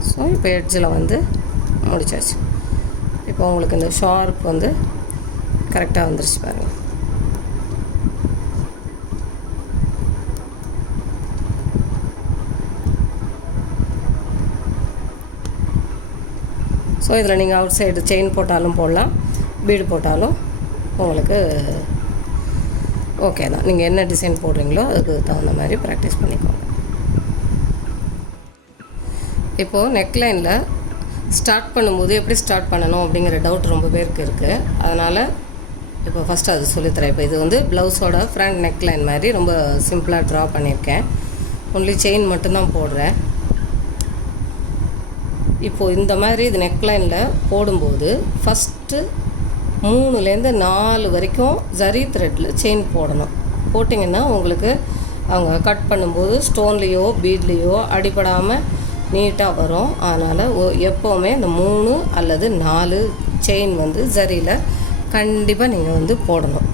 ஸோ இப்போ எட்ஜில் வந்து முடிச்சாச்சு. இப்போ உங்களுக்கு இந்த ஷார்ப் வந்து கரெக்டாக வந்துருச்சு பாருங்கள். ஸோ இதில் நீங்கள் அவுட் சைடு செயின் போட்டாலும் போடலாம், பீடு போட்டாலும் உங்களுக்கு ஓகே தான். நீங்கள் என்ன டிசைன் போடுறீங்களோ அதுக்கு தகுந்த மாதிரி ப்ராக்டிஸ் பண்ணிக்கோங்க. இப்போது நெக்லைனில் ஸ்டார்ட் பண்ணும்போது எப்படி ஸ்டார்ட் பண்ணணும் அப்படிங்கிற டவுட் ரொம்ப பேருக்கு இருக்குது. அதனால் இப்போ ஃபஸ்ட்டு அது சொல்லித்தரேன். இப்போ இது வந்து ப்ளவுஸோட ஃப்ரண்ட் நெக்லைன் மாதிரி ரொம்ப சிம்பிளாக ட்ரா பண்ணியிருக்கேன். ஒன்லி செயின் மட்டும்தான் போடுறேன். இப்போது இந்த மாதிரி இது நெக்லைனில் போடும்போது ஃபஸ்ட்டு 3லேருந்து 4 வரைக்கும் ஜரி த்ரெட்டில் செயின் போடணும். போட்டிங்கன்னா உங்களுக்கு அவங்க கட் பண்ணும்போது ஸ்டோன்லேயோ பீட்லேயோ அடிபடாமல் நீட்டாக வரும். அதனால் எப்போவுமே இந்த 3 அல்லது 4 செயின் வந்து ஜரியில் கண்டிப்பாக நீங்கள் வந்து போடணும்.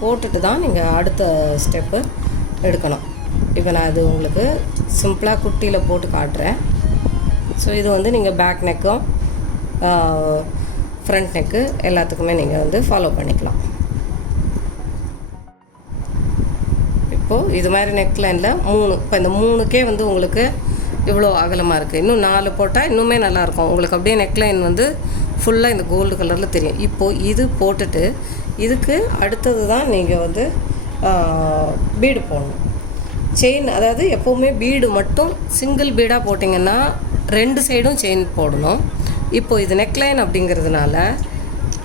போட்டுட்டு தான் நீங்கள் அடுத்த ஸ்டெப்பு எடுக்கணும். இப்போ நான் அது உங்களுக்கு சிம்பிளாக குட்டியில் போட்டு காட்டுறேன். ஸோ இது வந்து நீங்கள் பேக் நெக்கும் ஃப்ரண்ட் நெக்கு எல்லாத்துக்குமே நீங்கள் வந்து ஃபாலோ பண்ணிக்கலாம். இப்போது இது மாதிரி நெக்லைனில் 3, இப்போ இந்த 3க்கே வந்து உங்களுக்கு இவ்வளோ அகலமாக இருக்குது. இன்னும் 4 போட்டால் இன்னுமே நல்லாயிருக்கும். உங்களுக்கு அப்படியே நெக்லைன் வந்து ஃபுல்லாக இந்த கோல்டு கலரில் தெரியும். இப்போது இது போட்டுட்டு இதுக்கு அடுத்தது தான் நீங்கள் வந்து பீடு போடணும். செயின், அதாவது எப்போவுமே பீடு மட்டும் சிங்கிள் பீடாக போட்டிங்கன்னா 2 சைடும் செயின் போடணும். இப்போது இது நெக்லைன் அப்படிங்கிறதுனால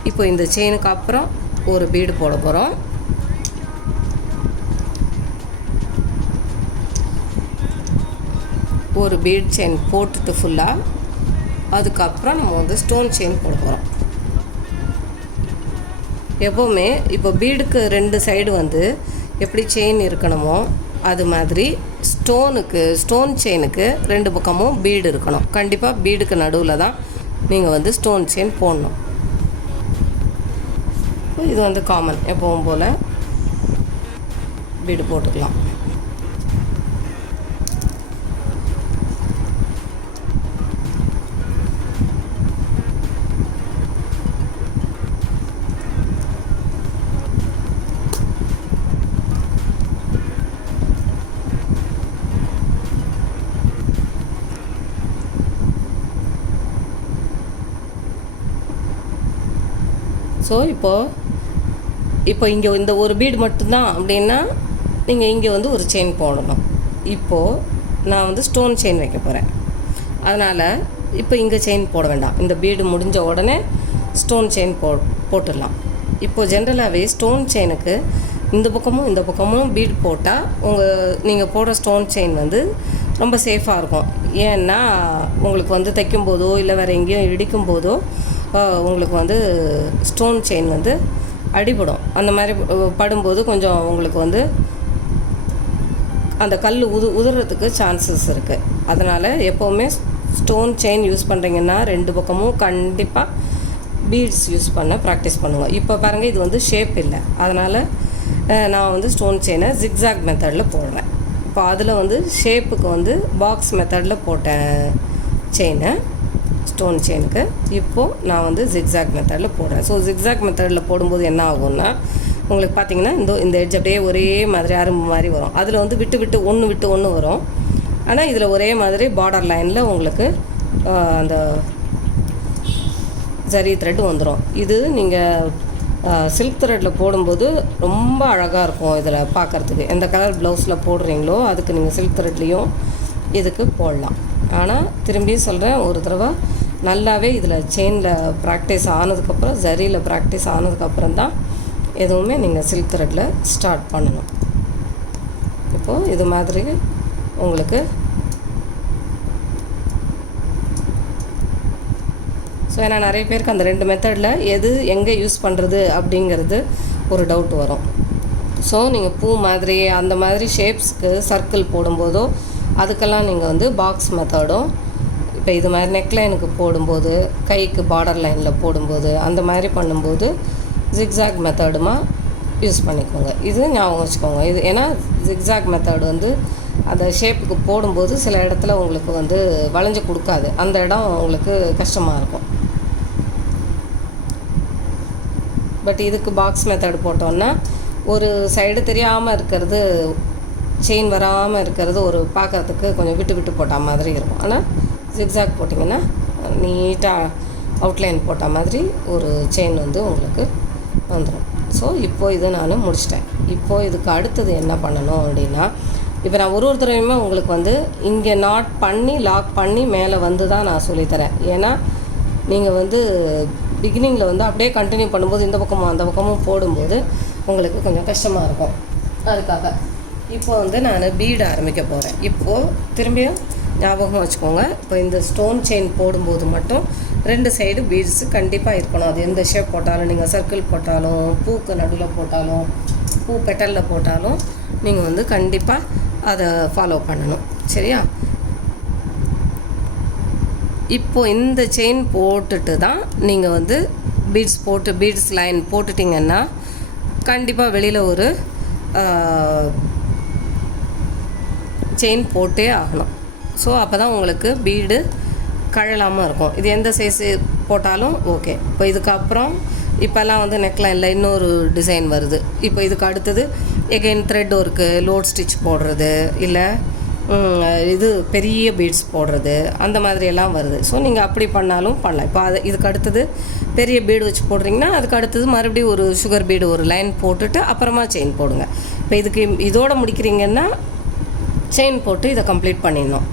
இப்போ இந்த செயினுக்கு அப்புறம் ஒரு பீடு போட போகிறோம். ஒரு பீட் செயின் போட்டுட்டு ஃபுல்லாக அதுக்கப்புறம் நம்ம வந்து ஸ்டோன் செயின் போட போகிறோம். எப்போவுமே இப்போ பீடுக்கு 2 சைடு வந்து எப்படி செயின் இருக்கணுமோ அது மாதிரி ஸ்டோன் செயினுக்கு 2 பக்கமும் பீடு இருக்கணும். கண்டிப்பாக பீடுக்கு நடுவில் தான் நீங்கள் வந்து ஸ்டோன் செயின் போடணும். இது வந்து காமன், எப்பவும் போல் பீடு போட்டுக்கலாம். ஸோ இப்போ இங்கே இந்த ஒரு பீடு மட்டும்தான் அப்படின்னா நீங்கள் இங்கே வந்து ஒரு செயின் போடணும். இப்போது நான் வந்து ஸ்டோன் செயின் வைக்க போகிறேன். அதனால் இப்போ இங்கே செயின் போட வேண்டாம். இந்த பீடு முடிஞ்ச உடனே ஸ்டோன் செயின் போட்டுடலாம். இப்போது ஜென்ரலாகவே ஸ்டோன் செயினுக்கு இந்த பக்கமும் பீடு போட்டால் நீங்கள் போடுற ஸ்டோன் செயின் வந்து ரொம்ப சேஃபாக இருக்கும். ஏன்னா உங்களுக்கு வந்து தைக்கும்போதோ இல்லை வேறு எங்கேயும் இடிக்கும்போதோ உங்களுக்கு வந்து ஸ்டோன் செயின் வந்து அடிபடும். அந்த மாதிரி படும்போது கொஞ்சம் உங்களுக்கு வந்து அந்த கல் உதுறதுக்கு சான்சஸ் இருக்குது. அதனால் எப்போவுமே ஸ்டோன் செயின் யூஸ் பண்ணுறீங்கன்னா 2 பக்கமும் கண்டிப்பாக பீட்ஸ் யூஸ் பண்ண ப்ராக்டிஸ் பண்ணுவோம். இப்போ பாருங்கள், இது வந்து ஷேப் இல்லை, அதனால் நான் வந்து ஸ்டோன் செயினை ஜிக்ஸாக் மெத்தடில் போடுறேன். இப்போ அதில் வந்து ஷேப்புக்கு வந்து பாக்ஸ் மெத்தடில் போட்ட செயினை ஸ்டோன் செயினுக்கு இப்போது நான் வந்து ஜிக்ஸாக் மெத்தடில் போடுறேன். ஸோ ஜிக்ஸாக் மெத்தடில் போடும்போது என்ன ஆகும்னா உங்களுக்கு பார்த்தீங்கன்னா இந்த எட்ஜ் அப்படியே ஒரே மாதிரி அரும்பு மாதிரி வரும். அதில் வந்து விட்டு ஒன்று வரும். ஆனால் இதில் ஒரே மாதிரி பார்டர் லைனில் உங்களுக்கு அந்த ஜரி த்ரெட் வந்துடும். இது நீங்கள் சில்க் த்ரெட்டில் போடும்போது ரொம்ப அழகாக இருக்கும். இதில் பார்க்குறதுக்கு எந்த கலர் ப்ளவுஸில் போடுறீங்களோ அதுக்கு நீங்கள் சில்க் த்ரெட்லேயும் இதுக்கு போடலாம். ஆனால் திரும்பியும் சொல்கிறேன், ஒரு தடவை நல்லாவே இதில் செயினில் ப்ராக்டிஸ் ஆனதுக்கப்புறம், ஜரியில் ப்ராக்டிஸ் ஆனதுக்கப்புறம் தான் எதுவுமே நீங்கள் சில்க் த்ரெட்டில் ஸ்டார்ட் பண்ணணும். இப்போது இது மாதிரி உங்களுக்கு ஸோ ஏன்னா நிறைய பேருக்கு அந்த 2 மெத்தடில் எது எங்கே யூஸ் பண்ணுறது அப்படிங்கிறது ஒரு டவுட் வரும். ஸோ நீங்கள் பூ மாதிரி அந்த மாதிரி ஷேப்ஸ்க்கு சர்க்கிள் போடும்போதோ அதுக்கெல்லாம் நீங்கள் வந்து பாக்ஸ் மெத்தடும், இப்போ இது மாதிரி நெக்லைனுக்கு போடும்போது, கைக்கு பார்டர் லைனில் போடும்போது, அந்த மாதிரி பண்ணும்போது ஜிக்ஸாக் மெத்தடுமா யூஸ் பண்ணிக்கோங்க. இது ஞாபகம் வச்சுக்கோங்க. இது ஏன்னா ஜிக்ஸாக் மெத்தடு வந்து அந்த ஷேப்புக்கு போடும்போது சில இடத்துல உங்களுக்கு வந்து வளைஞ்சு கொடுக்காது. அந்த இடம் உங்களுக்கு கஷ்டமாக இருக்கும். பட் இதுக்கு பாக்ஸ் மெத்தடு போட்டோன்னா ஒரு சைடு தெரியாமல் இருக்கிறது, செயின் வராமல் இருக்கிறது ஒரு பார்க்குறதுக்கு கொஞ்சம் விட்டு போட்ட மாதிரி இருக்கும். ஆனால் ஜிக்ஸாக் போட்டிங்கன்னா நீட்டாக அவுட்லைன் போட்ட மாதிரி ஒரு செயின் வந்து உங்களுக்கு வந்துடும். ஸோ இப்போது இதை நான் முடிச்சிட்டேன். இப்போது இதுக்கு அடுத்தது என்ன பண்ணணும் அப்படின்னா, இப்போ நான் ஒரு தடவையுமே உங்களுக்கு வந்து இங்கே நாட் பண்ணி லாக் பண்ணி மேலே வந்து தான் நான் சொல்லித்தரேன். ஏன்னா நீங்கள் வந்து பிகினிங்கில் வந்து அப்படியே கண்டினியூ பண்ணும்போது இந்த பக்கமும் அந்த பக்கமும் போடும்போது உங்களுக்கு கொஞ்சம் கஷ்டமாக இருக்கும். அதுக்காக இப்போ வந்து நான் பீடு ஆரம்பிக்க போகிறேன். இப்போது திரும்பியும் ஞாபகம் வச்சுக்கோங்க, இப்போ இந்த ஸ்டோன் செயின் போடும்போது மட்டும் 2 சைடு பீட்ஸு கண்டிப்பாக இருக்கணும். அது எந்த ஷேப் போட்டாலும், நீங்கள் சர்க்கிள் போட்டாலும், பூக்கு நடுவில் போட்டாலும், பூ பெட்டலில் போட்டாலும் நீங்கள் வந்து கண்டிப்பாக அதை ஃபாலோ பண்ணணும். சரியா? இப்போது இந்த செயின் போட்டுட்டு தான் நீங்கள் வந்து பீட்ஸ் லைன் போட்டுட்டிங்கன்னா கண்டிப்பாக வெளியில் ஒரு செயின் போட்டே ஆகணும். ஸோ அப்போ தான் உங்களுக்கு பீடு கழலாமல் இருக்கும். இது எந்த சைஸு போட்டாலும் ஓகே. இப்போ இதுக்கப்புறம் இப்போல்லாம் வந்து நெக்லைனில் இன்னொரு டிசைன் வருது. இப்போ இதுக்கு அடுத்தது again thread work, load stitch போடுறது, இல்லை இது பெரிய பீட்ஸ் போடுறது அந்த மாதிரியெல்லாம் வருது. ஸோ நீங்கள் அப்படி பண்ணாலும் பண்ணலாம். இப்போ இதுக்கு அடுத்தது பெரிய பீடு வச்சு போடுறீங்கன்னா அதுக்கு அடுத்தது மறுபடியும் ஒரு சுகர் பீடு ஒரு லைன் போட்டுட்டு அப்புறமா செயின் போடுங்க. இப்போ இதுக்கு இதோடு முடிக்கிறீங்கன்னா செயின் போட்டு இதை கம்ப்ளீட் பண்ணிடணும்.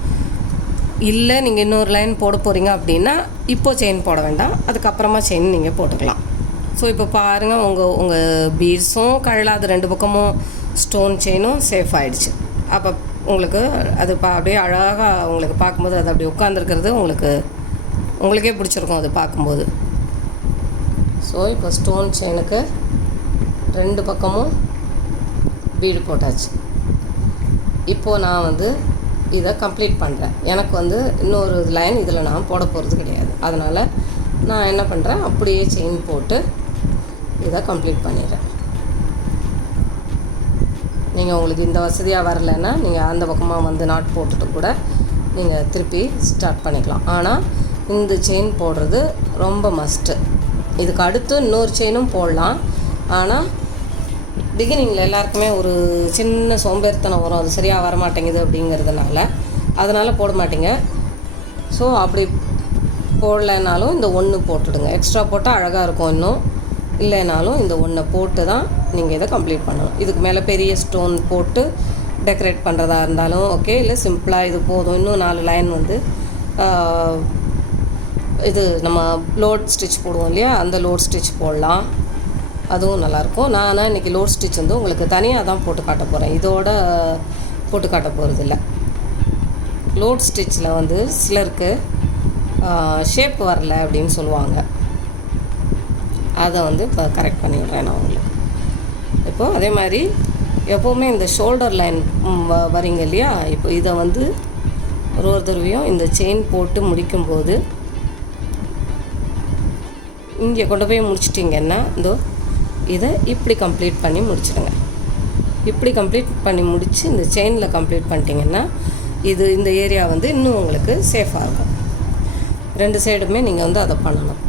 இல்லை நீங்கள் இன்னொரு லைன் போட போகிறீங்க அப்படின்னா இப்போது செயின் போட வேண்டாம், அதுக்கப்புறமா செயின் நீங்கள் போட்டுக்கலாம். ஸோ இப்போ பாருங்கள், உங்கள் பீட்ஸும் கழலாது, 2 பக்கமும் ஸ்டோன் செயினும் சேஃப் ஆகிடுச்சு. அப்போ உங்களுக்கு அது அப்படியே அழகாக உங்களுக்கு பார்க்கும்போது அது அப்படி உட்காந்துருக்கிறது உங்களுக்கே பிடிச்சிருக்கும் அது பார்க்கும்போது. ஸோ இப்போ ஸ்டோன் செயினுக்கு 2 பக்கமும் பீடு போட்டாச்சு. இப்போது நான் இதை கம்ப்ளீட் பண்ணுறேன். எனக்கு இன்னொரு லைன் இதில் நான் போட போகிறது கிடையாது. அதனால் நான் என்ன பண்ணுறேன், அப்படியே செயின் போட்டு இதை கம்ப்ளீட் பண்ணிடுறேன். நீங்கள் உங்களுக்கு இந்த வசதியாக வரலைன்னா நீங்கள் அந்த பக்கமாக நாட் போட்டுட்டு கூட நீங்கள் திருப்பி ஸ்டார்ட் பண்ணிக்கலாம். ஆனால் இந்த செயின் போடுறது ரொம்ப மஸ்ட்டு. இதுக்கு அடுத்து இன்னொரு செயினும் போடலாம். ஆனால் பிகினிங்கில் எல்லாருக்குமே ஒரு சின்ன சோம்பேறித்தனம் வரும், அது சரியாக வரமாட்டேங்குது அப்படிங்கிறதுனால அதனால் போட மாட்டேங்க. ஸோ அப்படி போடலைனாலும் இந்த 1 போட்டுடுங்க. எக்ஸ்ட்ரா போட்டால் அழகாக இருக்கும். இன்னும் இல்லைனாலும் இந்த 1 போட்டு தான் நீங்கள் இதை கம்ப்ளீட் பண்ணணும். இதுக்கு மேலே பெரிய ஸ்டோன் போட்டு டெக்கரேட் பண்ணுறதா இருந்தாலும் ஓகே, இல்லை சிம்பிளாக இது போதும். இன்னும் 4 லைன் இது நம்ம லோட் ஸ்டிச் போடுவோம் இல்லையா, அந்த லோட் ஸ்டிச் போடலாம், அதுவும் நல்லாயிருக்கும். நான் இன்றைக்கி லோட் ஸ்டிச் உங்களுக்கு தனியாக தான் போட்டு காட்ட போகிறேன், இதோட போட்டு காட்ட போகிறதில்ல. லோட் ஸ்டிச்சில் சிலருக்கு ஷேப் வரல அப்படின்னு சொல்லுவாங்க. அதை இப்போ கரெக்ட் பண்ணி விட்றேன் நான் உங்களுக்கு. இப்போது அதே மாதிரி எப்போவுமே இந்த ஷோல்டர் லைன் வரீங்க இல்லையா, இப்போ இதை ஒரு தடவையும் இந்த செயின் போட்டு முடிக்கும்போது இங்கே கொண்டு போய் முடிச்சிட்டிங்கன்னா இதை இப்படி கம்ப்ளீட் பண்ணி முடிச்சிடுங்க. இப்படி கம்ப்ளீட் பண்ணி முடித்து இந்த செயினில் கம்ப்ளீட் பண்ணிட்டீங்கன்னா இந்த ஏரியா இன்னும் உங்களுக்கு சேஃபாக இருக்கும். 2 சைடுமே நீங்கள் அதை பண்ணணும்.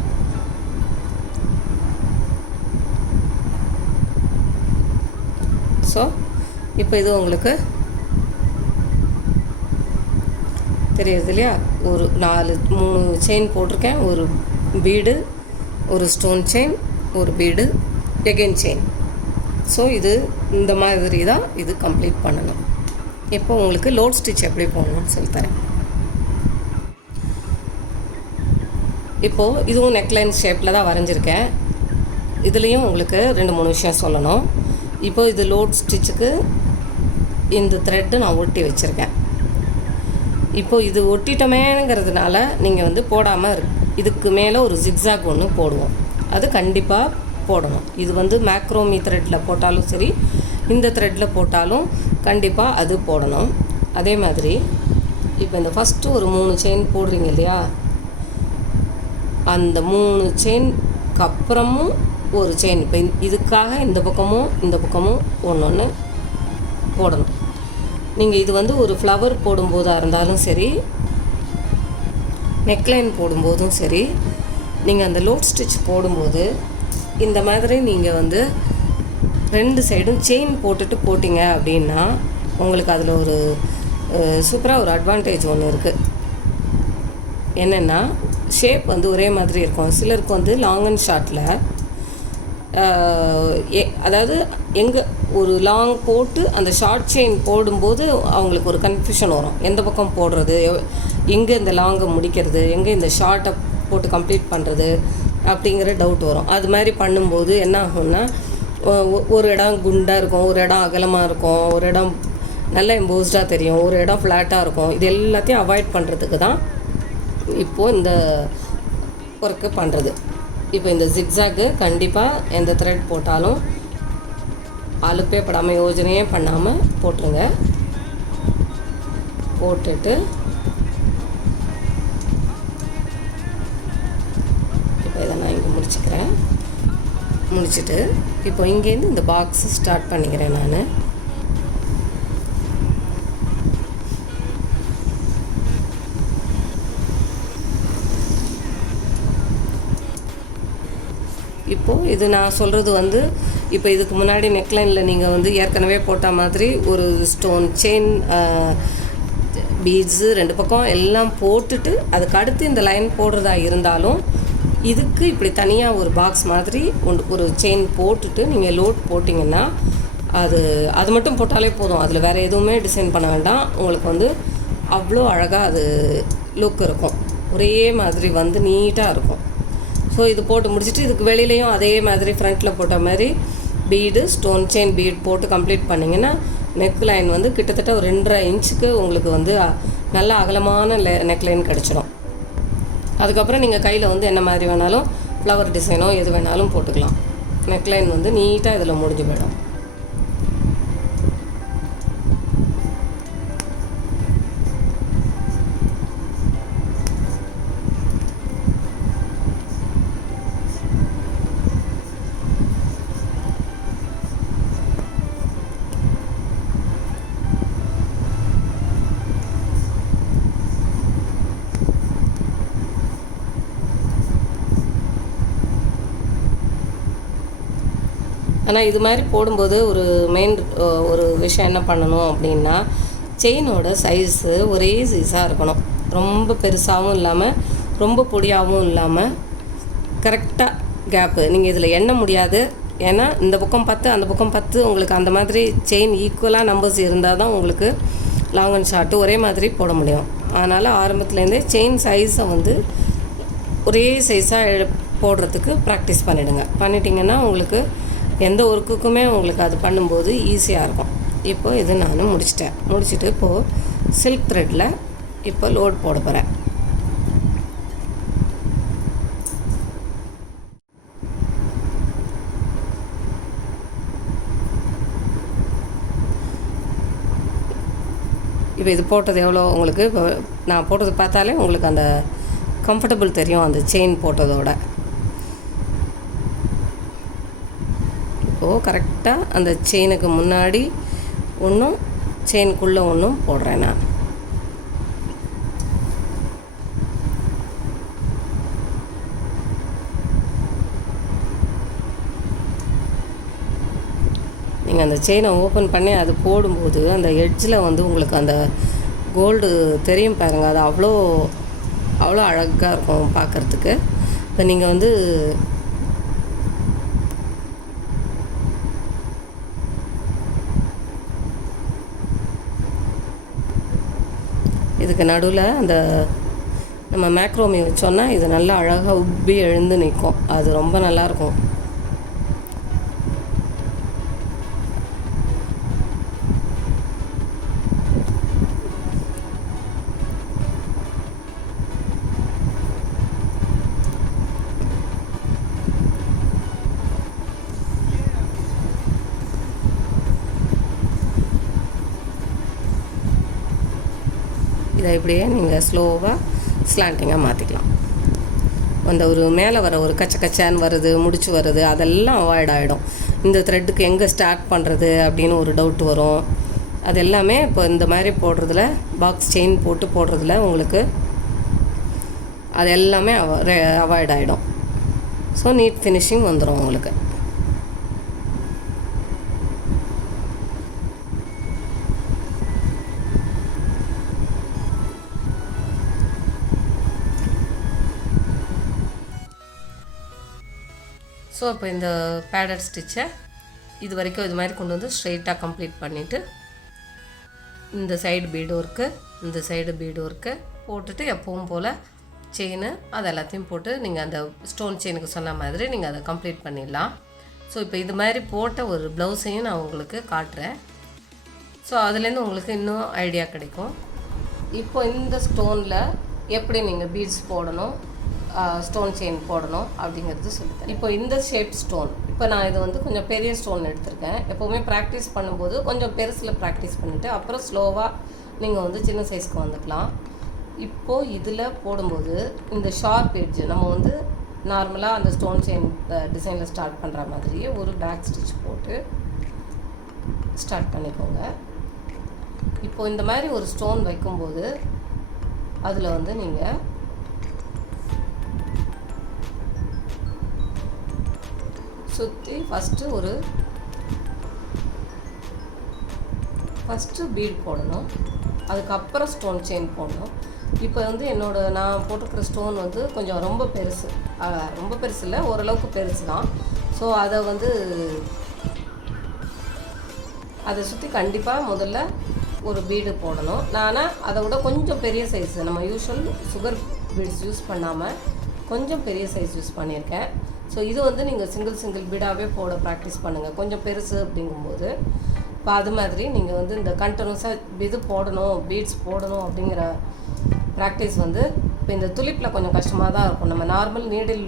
ஸோ இப்போ இது உங்களுக்கு தெரியுது இல்லையா, ஒரு 3 செயின் போட்டிருக்கேன், ஒரு பீடு, ஒரு ஸ்டோன் செயின், ஒரு பீடு, எகெயின் செயின். ஸோ இந்த மாதிரி தான் இது கம்ப்ளீட் பண்ணணும். இப்போ உங்களுக்கு லோட் ஸ்டிச் எப்படி போடணும்னு சொல்லித்தரேன். இப்போது இதுவும் நெக்லைன் ஷேப்பில் தான் வரைஞ்சிருக்கேன். இதுலேயும் உங்களுக்கு 2-3 விஷயம் சொல்லணும். இப்போது இது லோட் ஸ்டிச்சுக்கு இந்த த்ரெட்டு நான் ஒட்டி வச்சுருக்கேன். இப்போது இது ஒட்டிட்டோமேங்கிறதுனால நீங்கள் போடாமல் இதுக்கு மேலே ஒரு ஜிக்ஸாக் ஒன்று போடுவோம், அது கண்டிப்பாக போடணும். இது மேக்ரோமி த்ரெட்டில் போட்டாலும் சரி, இந்த த்ரெட்டில் போட்டாலும் கண்டிப்பாக அது போடணும். அதே மாதிரி இப்போ இந்த ஃபஸ்ட்டு ஒரு 3 செயின் போடுறீங்க இல்லையா, அந்த 3 செயின்க்கு அப்புறமும் ஒரு செயின். இப்போ இதுக்காக இந்த பக்கமும் ஒன்று போடணும். நீங்கள் இது ஒரு ஃப்ளவர் போடும்போதாக இருந்தாலும் சரி, நெக்லைன் போடும்போதும் சரி, நீங்கள் அந்த லோட் ஸ்டிச் போடும்போது இந்த மாதிரி நீங்கள் 2 சைடும் செயின் போட்டுட்டு போட்டிங்க அப்படின்னா உங்களுக்கு அதில் ஒரு சூப்பராக ஒரு அட்வான்டேஜ் ஒன்று இருக்குது. என்னென்னா ஷேப் ஒரே மாதிரி இருக்கும். சிலருக்கு லாங் அண்ட் ஷார்ட்டில் அதாவது எங்கே ஒரு லாங் போட்டு அந்த ஷார்ட் செயின் போடும்போது அவங்களுக்கு ஒரு கன்ஃபியூஷன் வரும், எந்த பக்கம் போடுறது, எங்கே இந்த லாங்கை முடிக்கிறது, எங்கே இந்த ஷார்ட்டை போட்டு கம்ப்ளீட் பண்ணுறது அப்படிங்கிற டவுட் வரும். அது மாதிரி பண்ணும்போது என்ன ஆகும்னா, ஒரு இடம் குண்டாக இருக்கும், ஒரு இடம் அகலமாக இருக்கும், ஒரு இடம் நல்லா எம்போஸ்டாக தெரியும், ஒரு இடம் ஃப்ளாட்டாக இருக்கும். இது எல்லாத்தையும் அவாய்ட் பண்ணுறதுக்கு தான் இப்போது இந்த ஒர்க்கு பண்ணுறது. இப்போ இந்த ஜிக்ஸாக்கு கண்டிப்பாக எந்த த்ரெட் போட்டாலும் அலுப்பே படாமல் யோஜனையே பண்ணாமல் போட்டுருங்க. போட்டுட்டு இப்போ இதை நான் இங்கே முடிச்சுட்டு இப்போ இங்கேருந்து இந்த பாக்ஸ் ஸ்டார்ட் பண்ணிக்கிறேன் நான். இப்போது இது நான் சொல்கிறது இப்போ இதுக்கு முன்னாடி நெக்லைனில் நீங்கள் ஏற்கனவே போட்ட மாதிரி ஒரு ஸ்டோன் செயின் பீட்ஸு 2 பக்கம் எல்லாம் போட்டுட்டு அதுக்கு அடுத்து இந்த லைன் போடுறதா இருந்தாலும் இதுக்கு இப்படி தனியாக ஒரு பாக்ஸ் மாதிரி ஒரு செயின் போட்டுட்டு நீங்கள் லோட் போட்டிங்கன்னா அது மட்டும் போட்டாலே போதும். அதில் வேறு எதுவுமே டிசைன் பண்ண வேண்டாம். உங்களுக்கு வந்து அவ்வளோ அழகாக அது லுக் இருக்கும். ஒரே மாதிரி வந்து நீட்டாக இருக்கும். ஸோ இது போட்டு முடிச்சுட்டு இதுக்கு வெளியிலையும் அதே மாதிரி ஃப்ரண்ட்டில் போட்ட மாதிரி பீடு ஸ்டோன் செயின் பீட் போட்டு கம்ப்ளீட் பண்ணிங்கன்னா நெக் லைன் வந்து கிட்டத்தட்ட ஒரு 2.5 இன்ச்சுக்கு உங்களுக்கு வந்து நல்ல அகலமான நெக் லைன் கிடச்சிடும். அதுக்கப்புறம் நீங்கள் கையில் வந்து என்ன மாதிரி வேணாலும் ஃப்ளவர் டிசைனோ எது வேணாலும் போட்டுக்கலாம். நெக் லைன் வந்து நீட்டாக இதில் முடிஞ்சு போயிடும். ஆனால் இது மாதிரி போடும்போது ஒரு விஷயம் என்ன பண்ணணும் அப்படின்னா செயினோட சைஸு ஒரே சைஸாக இருக்கணும். ரொம்ப பெருசாகவும் இல்லாமல் ரொம்ப பொடியாகவும் இல்லாமல் கரெக்டாக கேப்பு. நீங்கள் இதில் எண்ண முடியாது. ஏன்னா இந்த பக்கம் 10 அந்த பக்கம் 10 உங்களுக்கு அந்த மாதிரி செயின் ஈக்குவலாக நம்பர்ஸ் இருந்தால் தான் உங்களுக்கு லாங் அண்ட் ஷார்ட்டு ஒரே மாதிரி போட முடியும். அதனால் ஆரம்பத்துலேருந்தே செயின் சைஸை வந்து ஒரே சைஸாக போடுறதுக்கு ப்ராக்டிஸ் பண்ணிட்டிங்கன்னா உங்களுக்கு எந்த ஒர்க்குக்குமே உங்களுக்கு அது பண்ணும்போது ஈஸியாக இருக்கும். இப்போது இது நான் முடிச்சுட்டு இப்போது சில்க் த்ரெட்டில் இப்போ லோட் போட போகிறேன். இப்போ இது போட்டது எவ்வளோ உங்களுக்கு இப்போ நான் போட்டது பார்த்தாலே உங்களுக்கு அந்த கம்ஃபர்டபுள் தெரியும் அந்த செயின் போட்டதோட. இப்போது கரெக்டாக அந்த செயினுக்கு முன்னாடி ஒன்றும் செயினுக்குள்ளே ஒன்றும் போடுறேன் நான். நீங்கள் அந்த செயினை ஓப்பன் பண்ணி அது போடும்போது அந்த எட்ஜில் வந்து உங்களுக்கு அந்த கோல்டு தெரியும் பாருங்கள். அது அவ்வளோ அழகாக இருக்கும் பார்க்குறதுக்கு. இப்போ நீங்கள் வந்து இதுக்கு நடுவில் அந்த நம்ம மேக்ரோமி வச்சோன்னா இது நல்லா அழகாக உப்பி எழுந்து நிற்கும். அது ரொம்ப நல்லாயிருக்கும். இதை இப்படியே நீங்கள் ஸ்லோவாக ஸ்லாண்டிங்காக மாற்றிக்கலாம். அந்த ஒரு மேலே வர ஒரு கச்சான்னு வருது, முடிச்சு வருது, அதெல்லாம் அவாய்ட் ஆகிடும். இந்த த்ரெட்டுக்கு எங்கே ஸ்டார்ட் பண்ணுறது அப்படின்னு ஒரு டவுட் வரும். அது எல்லாமே இப்போ இந்த மாதிரி போடுறதுல பாக்ஸ் செயின் போட்டு போடுறதுல உங்களுக்கு அது எல்லாமே அவாய்ட் ஆகிடும். ஸோ நீட் ஃபினிஷிங் வந்துடும் உங்களுக்கு. ஸோ இப்போ இந்த பேடட் ஸ்டிச்சை இது வரைக்கும் இது மாதிரி கொண்டு வந்து ஸ்ட்ரெயிட்டாக கம்ப்ளீட் பண்ணிவிட்டு இந்த சைடு பீடு ஒர்க்கு இந்த சைடு பீடு ஒர்க்கு போட்டுட்டு எப்பவும் போல் செயின் அது எல்லாத்தையும் போட்டு நீங்கள் அந்த ஸ்டோன் செயினுக்கு சொன்ன மாதிரி நீங்கள் அதை கம்ப்ளீட் பண்ணிடலாம். ஸோ இப்போ இது மாதிரி போட்ட ஒரு ப்ளவுஸையும் நான் உங்களுக்கு காட்டுறேன். ஸோ அதுலேருந்து உங்களுக்கு இன்னும் ஐடியா கிடைக்கும். இப்போ இந்த ஸ்டோனில் எப்படி நீங்கள் பீட்ஸ் போடணும், ஸ்டோன் செயின் போடணும் அப்படிங்கிறது சொல்லித்தரேன். இப்போ இந்த ஷேப் ஸ்டோன், இப்போ நான் இது வந்து கொஞ்சம் பெரிய ஸ்டோன் எடுத்திருக்கேன். எப்போவுமே ப்ராக்டிஸ் பண்ணும்போது கொஞ்சம் பெருசில் ப்ராக்டிஸ் பண்ணிவிட்டு அப்புறம் ஸ்லோவாக நீங்கள் வந்து சின்ன சைஸ்க்கு வந்துக்கலாம். இப்போது இதில் போடும்போது இந்த ஷார்ப் எட்ஜ் நம்ம வந்து நார்மலாக அந்த ஸ்டோன் செயின் டிசைனில் ஸ்டார்ட் பண்ணுற மாதிரியே ஒரு பேக் ஸ்டிச் போட்டு ஸ்டார்ட் பண்ணிக்கோங்க. இப்போது இந்த மாதிரி ஒரு ஸ்டோன் வைக்கும்போது அதில் வந்து நீங்கள் சுற்றி ஃபஸ்ட்டு பீட் போடணும். அதுக்கப்புறம் ஸ்டோன் செயின் போடணும். இப்போ வந்து நான் போட்டிருக்கிற ஸ்டோன் வந்து கொஞ்சம் ரொம்ப பெருசு இல்லை, ஓரளவுக்கு பெருசு தான். ஸோ அதை சுற்றி கண்டிப்பாக முதல்ல ஒரு பீடு போடணும். ஆனால் அதை விட கொஞ்சம் பெரிய சைஸ், நம்ம யூஸ்வல் சுகர் பீட்ஸ் யூஸ் பண்ணாமல் கொஞ்சம் பெரிய சைஸ் யூஸ் பண்ணியிருக்கேன். ஸோ இது வந்து நீங்கள் சிங்கிள் பீடாகவே போட ப்ராக்டிஸ் பண்ணுங்கள், கொஞ்சம் பெருசு அப்படிங்கும்போது. இப்போ அது மாதிரி நீங்கள் வந்து இந்த கண்டினியூஸாக இது போடணும், பீட்ஸ் போடணும் அப்படிங்கிற ப்ராக்டிஸ் வந்து இப்போ இந்த துளிப்பில் கொஞ்சம் கஷ்டமாக தான் இருக்கும். நம்ம நார்மல் நீடில்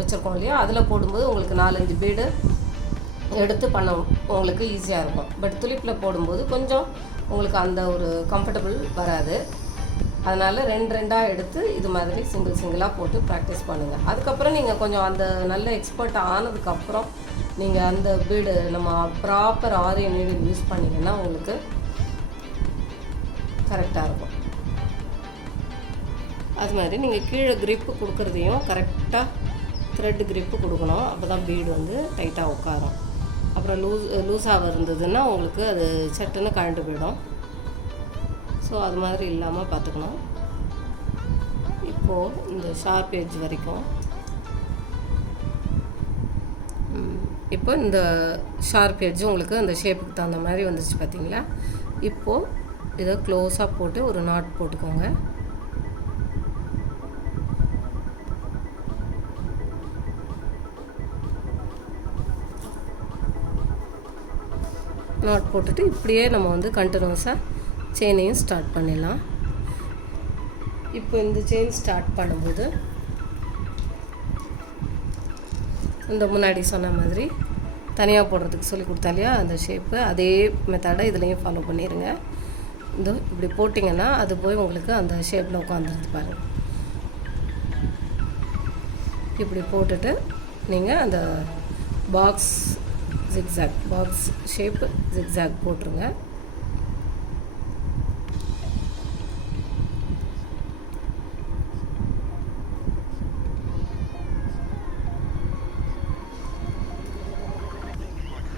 வச்சுருக்கோம் இல்லையா, அதில் போடும்போது உங்களுக்கு 4-5 பீடு எடுத்து பண்ண உங்களுக்கு ஈஸியாக இருக்கும். பட் துளிப்பில் போடும்போது கொஞ்சம் உங்களுக்கு அந்த ஒரு கம்ஃபர்டபுள் வராது. அதனால் 2 எடுத்து இது மாதிரி சிங்கிளாக போட்டு ப்ராக்டிஸ் பண்ணுங்கள். அதுக்கப்புறம் நீங்கள் கொஞ்சம் அந்த நல்ல எக்ஸ்பர்ட் ஆனதுக்கப்புறம் நீங்கள் அந்த பீடு நம்ம ப்ராப்பர் ஆரிய நீடில் யூஸ் பண்ணிங்கன்னா உங்களுக்கு கரெக்டாக இருக்கும். அது மாதிரி நீங்கள் கீழே க்ரிப்பு கொடுக்குறதையும் கரெக்டாக த்ரெட் க்ரிப்பு கொடுக்கணும். அப்போ தான் பீடு வந்து டைட்டாக உட்காரும். அப்புறம் லூஸாக இருந்ததுன்னா உங்களுக்கு அது சட்டுன்னு கழண்டு போயிடும். ஸோ அது மாதிரி இல்லாமல் பார்த்துக்கணும். இப்போது இந்த ஷார்ப் எட்ஜ் வரைக்கும், இப்போ இந்த ஷார்ப் எட்ஜ் உங்களுக்கு அந்த ஷேப்புக்கு தகுந்த மாதிரி வந்துச்சு பார்த்தீங்களா. இப்போது இதை க்ளோஸாக போட்டு ஒரு நாட் போட்டுக்கோங்க. நாட் போட்டுட்டு இப்படியே நம்ம வந்து கண்டினியூஸாக செயினையும் ஸ்டார்ட் பண்ணிடலாம். இப்போ இந்த செயின் ஸ்டார்ட் பண்ணும்போது இந்த முன்னாடி சொன்ன மாதிரி தனியாக போடுறதுக்கு சொல்லி கொடுத்தா இல்லையா அந்த ஷேப்பு, அதே மெத்தடை இதுலேயும் ஃபாலோ பண்ணிடுங்க. இப்படி போட்டிங்கன்னா அது போய் உங்களுக்கு அந்த ஷேப்பில் உட்காந்துருது பாருங்கள். இப்படி போட்டுட்டு நீங்கள் அந்த பாக்ஸ் ஷேப்பு ஜிக்ஸாக் போட்டுருங்க.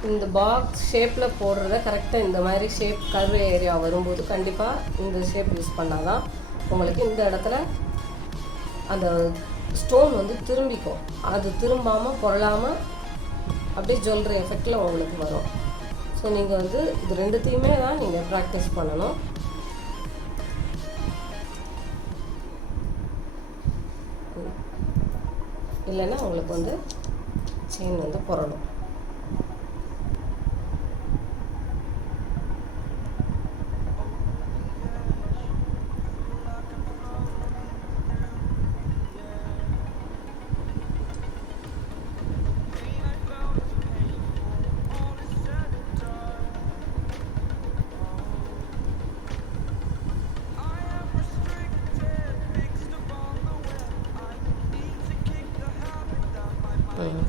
இந்த பாக்ஸ் ஷேப்பில் போடுறத கரெக்டாக இந்த மாதிரி ஷேப் கர்வ் ஏரியா வரும்போது கண்டிப்பாக இந்த ஷேப் யூஸ் பண்ணால் தான் உங்களுக்கு இந்த இடத்துல அந்த ஸ்டோன் வந்து திரும்பிக்கும். அது திரும்பாமல் பொருளாமல் அப்படியே ஜுவல்லரி எஃபெக்டில் உங்களுக்கு வரும். ஸோ நீங்கள் வந்து இது 2த்தையுமே தான் நீங்கள் ப்ராக்டிஸ் பண்ணணும். இல்லைன்னா உங்களுக்கு வந்து செயின் வந்து புரளும்.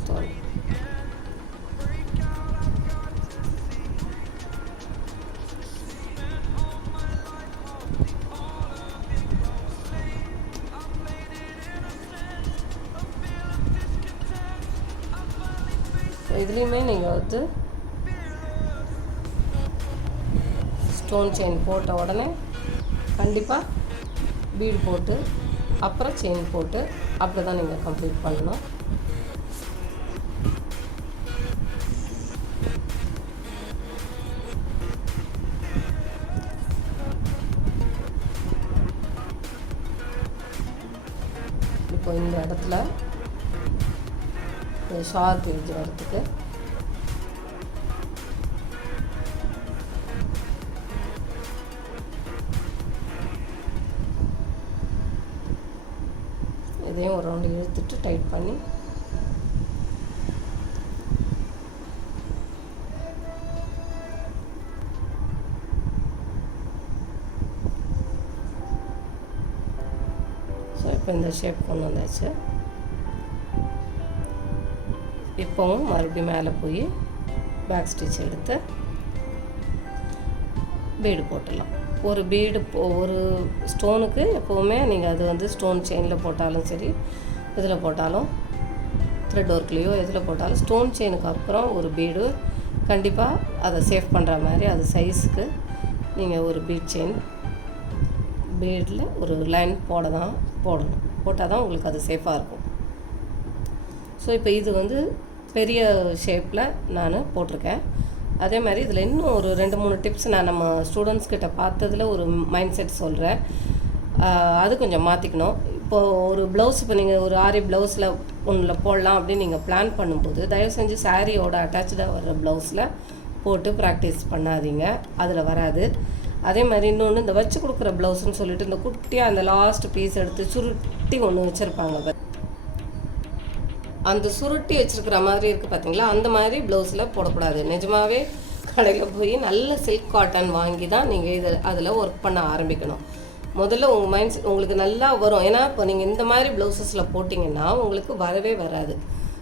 Sorry. இதுலேயுமே நீங்கள் வந்து ஸ்டோன் செயின் போட்ட உடனே கண்டிப்பாக பீடு போட்டு அப்புறம் செயின் போட்டு அப்படி தான் நீங்கள் கம்ப்ளீட் பண்ணணும். இப்போ இந்த இடத்துல ஷார்ப் எட்ஜ் வரதுக்கு இதையும் ஒரு ரவுண்டு இழுத்துட்டு டைட் பண்ணி ஸோ இப்போ இந்த ஷேப் கொண்டு வந்தாச்சு. இப்போவும் மறுபடியும் மேலே போய் பேக் ஸ்டிச் எடுத்து பீடு போட்டுடலாம். ஒரு பீடு ஒரு ஸ்டோனுக்கு எப்போவுமே நீங்கள் அது வந்து ஸ்டோன் செயினில் போட்டாலும் சரி, இதில் போட்டாலும் த்ரெட் ஒர்க்லேயோ எதில் போட்டாலும் ஸ்டோன் செயினுக்கு அப்புறம் ஒரு பீடு கண்டிப்பாக அதை சேவ் பண்ணுற மாதிரி அது சைஸுக்கு நீங்கள் ஒரு பீட் செயின் பீடில் ஒரு லைன் போடணும். போட்டால் தான் உங்களுக்கு அது சேஃபாக இருக்கும். ஸோ இப்போ இது வந்து பெரிய ஷேப்பில் நான் போட்டிருக்கேன். அதே மாதிரி இதில் இன்னும் ஒரு 2-3 டிப்ஸ் நான் நம்ம ஸ்டூடெண்ட்ஸ் கிட்ட பார்த்ததில் ஒரு மைண்ட் செட் சொல்கிறேன். அது கொஞ்சம் மாற்றிக்கணும். இப்போது ஒரு ப்ளவுஸ், இப்போ நீங்கள் ஒரு ஆரி ப்ளவுஸில் ஒன்றில் போடலாம் அப்படின்னு நீங்கள் பிளான் பண்ணும்போது தயவு செஞ்சு சாரியோட அட்டாச்சாக வர்ற ப்ளவுஸில் போட்டு ப்ராக்டிஸ் பண்ணாதீங்க, அதில் வராது. அதே மாதிரி இன்னொன்று, இந்த வச்சு கொடுக்குற ப்ளவுஸ்ன்னு சொல்லிட்டு இந்த குட்டியாக அந்த லாஸ்ட் பீஸ் எடுத்து சுருட்டி ஒன்று வச்சுருப்பாங்க. அந்த சுருட்டி வச்சுருக்கிற மாதிரி இருக்குது பார்த்தீங்களா, அந்த மாதிரி ப்ளவுஸில் போடக்கூடாது. நிஜமாகவே கடையில் போய் நல்ல சில்க் காட்டன் வாங்கி தான் நீங்கள் அதில் ஒர்க் பண்ண ஆரம்பிக்கணும். முதல்ல உங்கள் மைண்ட் உங்களுக்கு நல்லா வரும். ஏன்னா இப்போ நீங்கள் இந்த மாதிரி ப்ளவுசஸில் போட்டிங்கன்னா உங்களுக்கு வரவே வராது.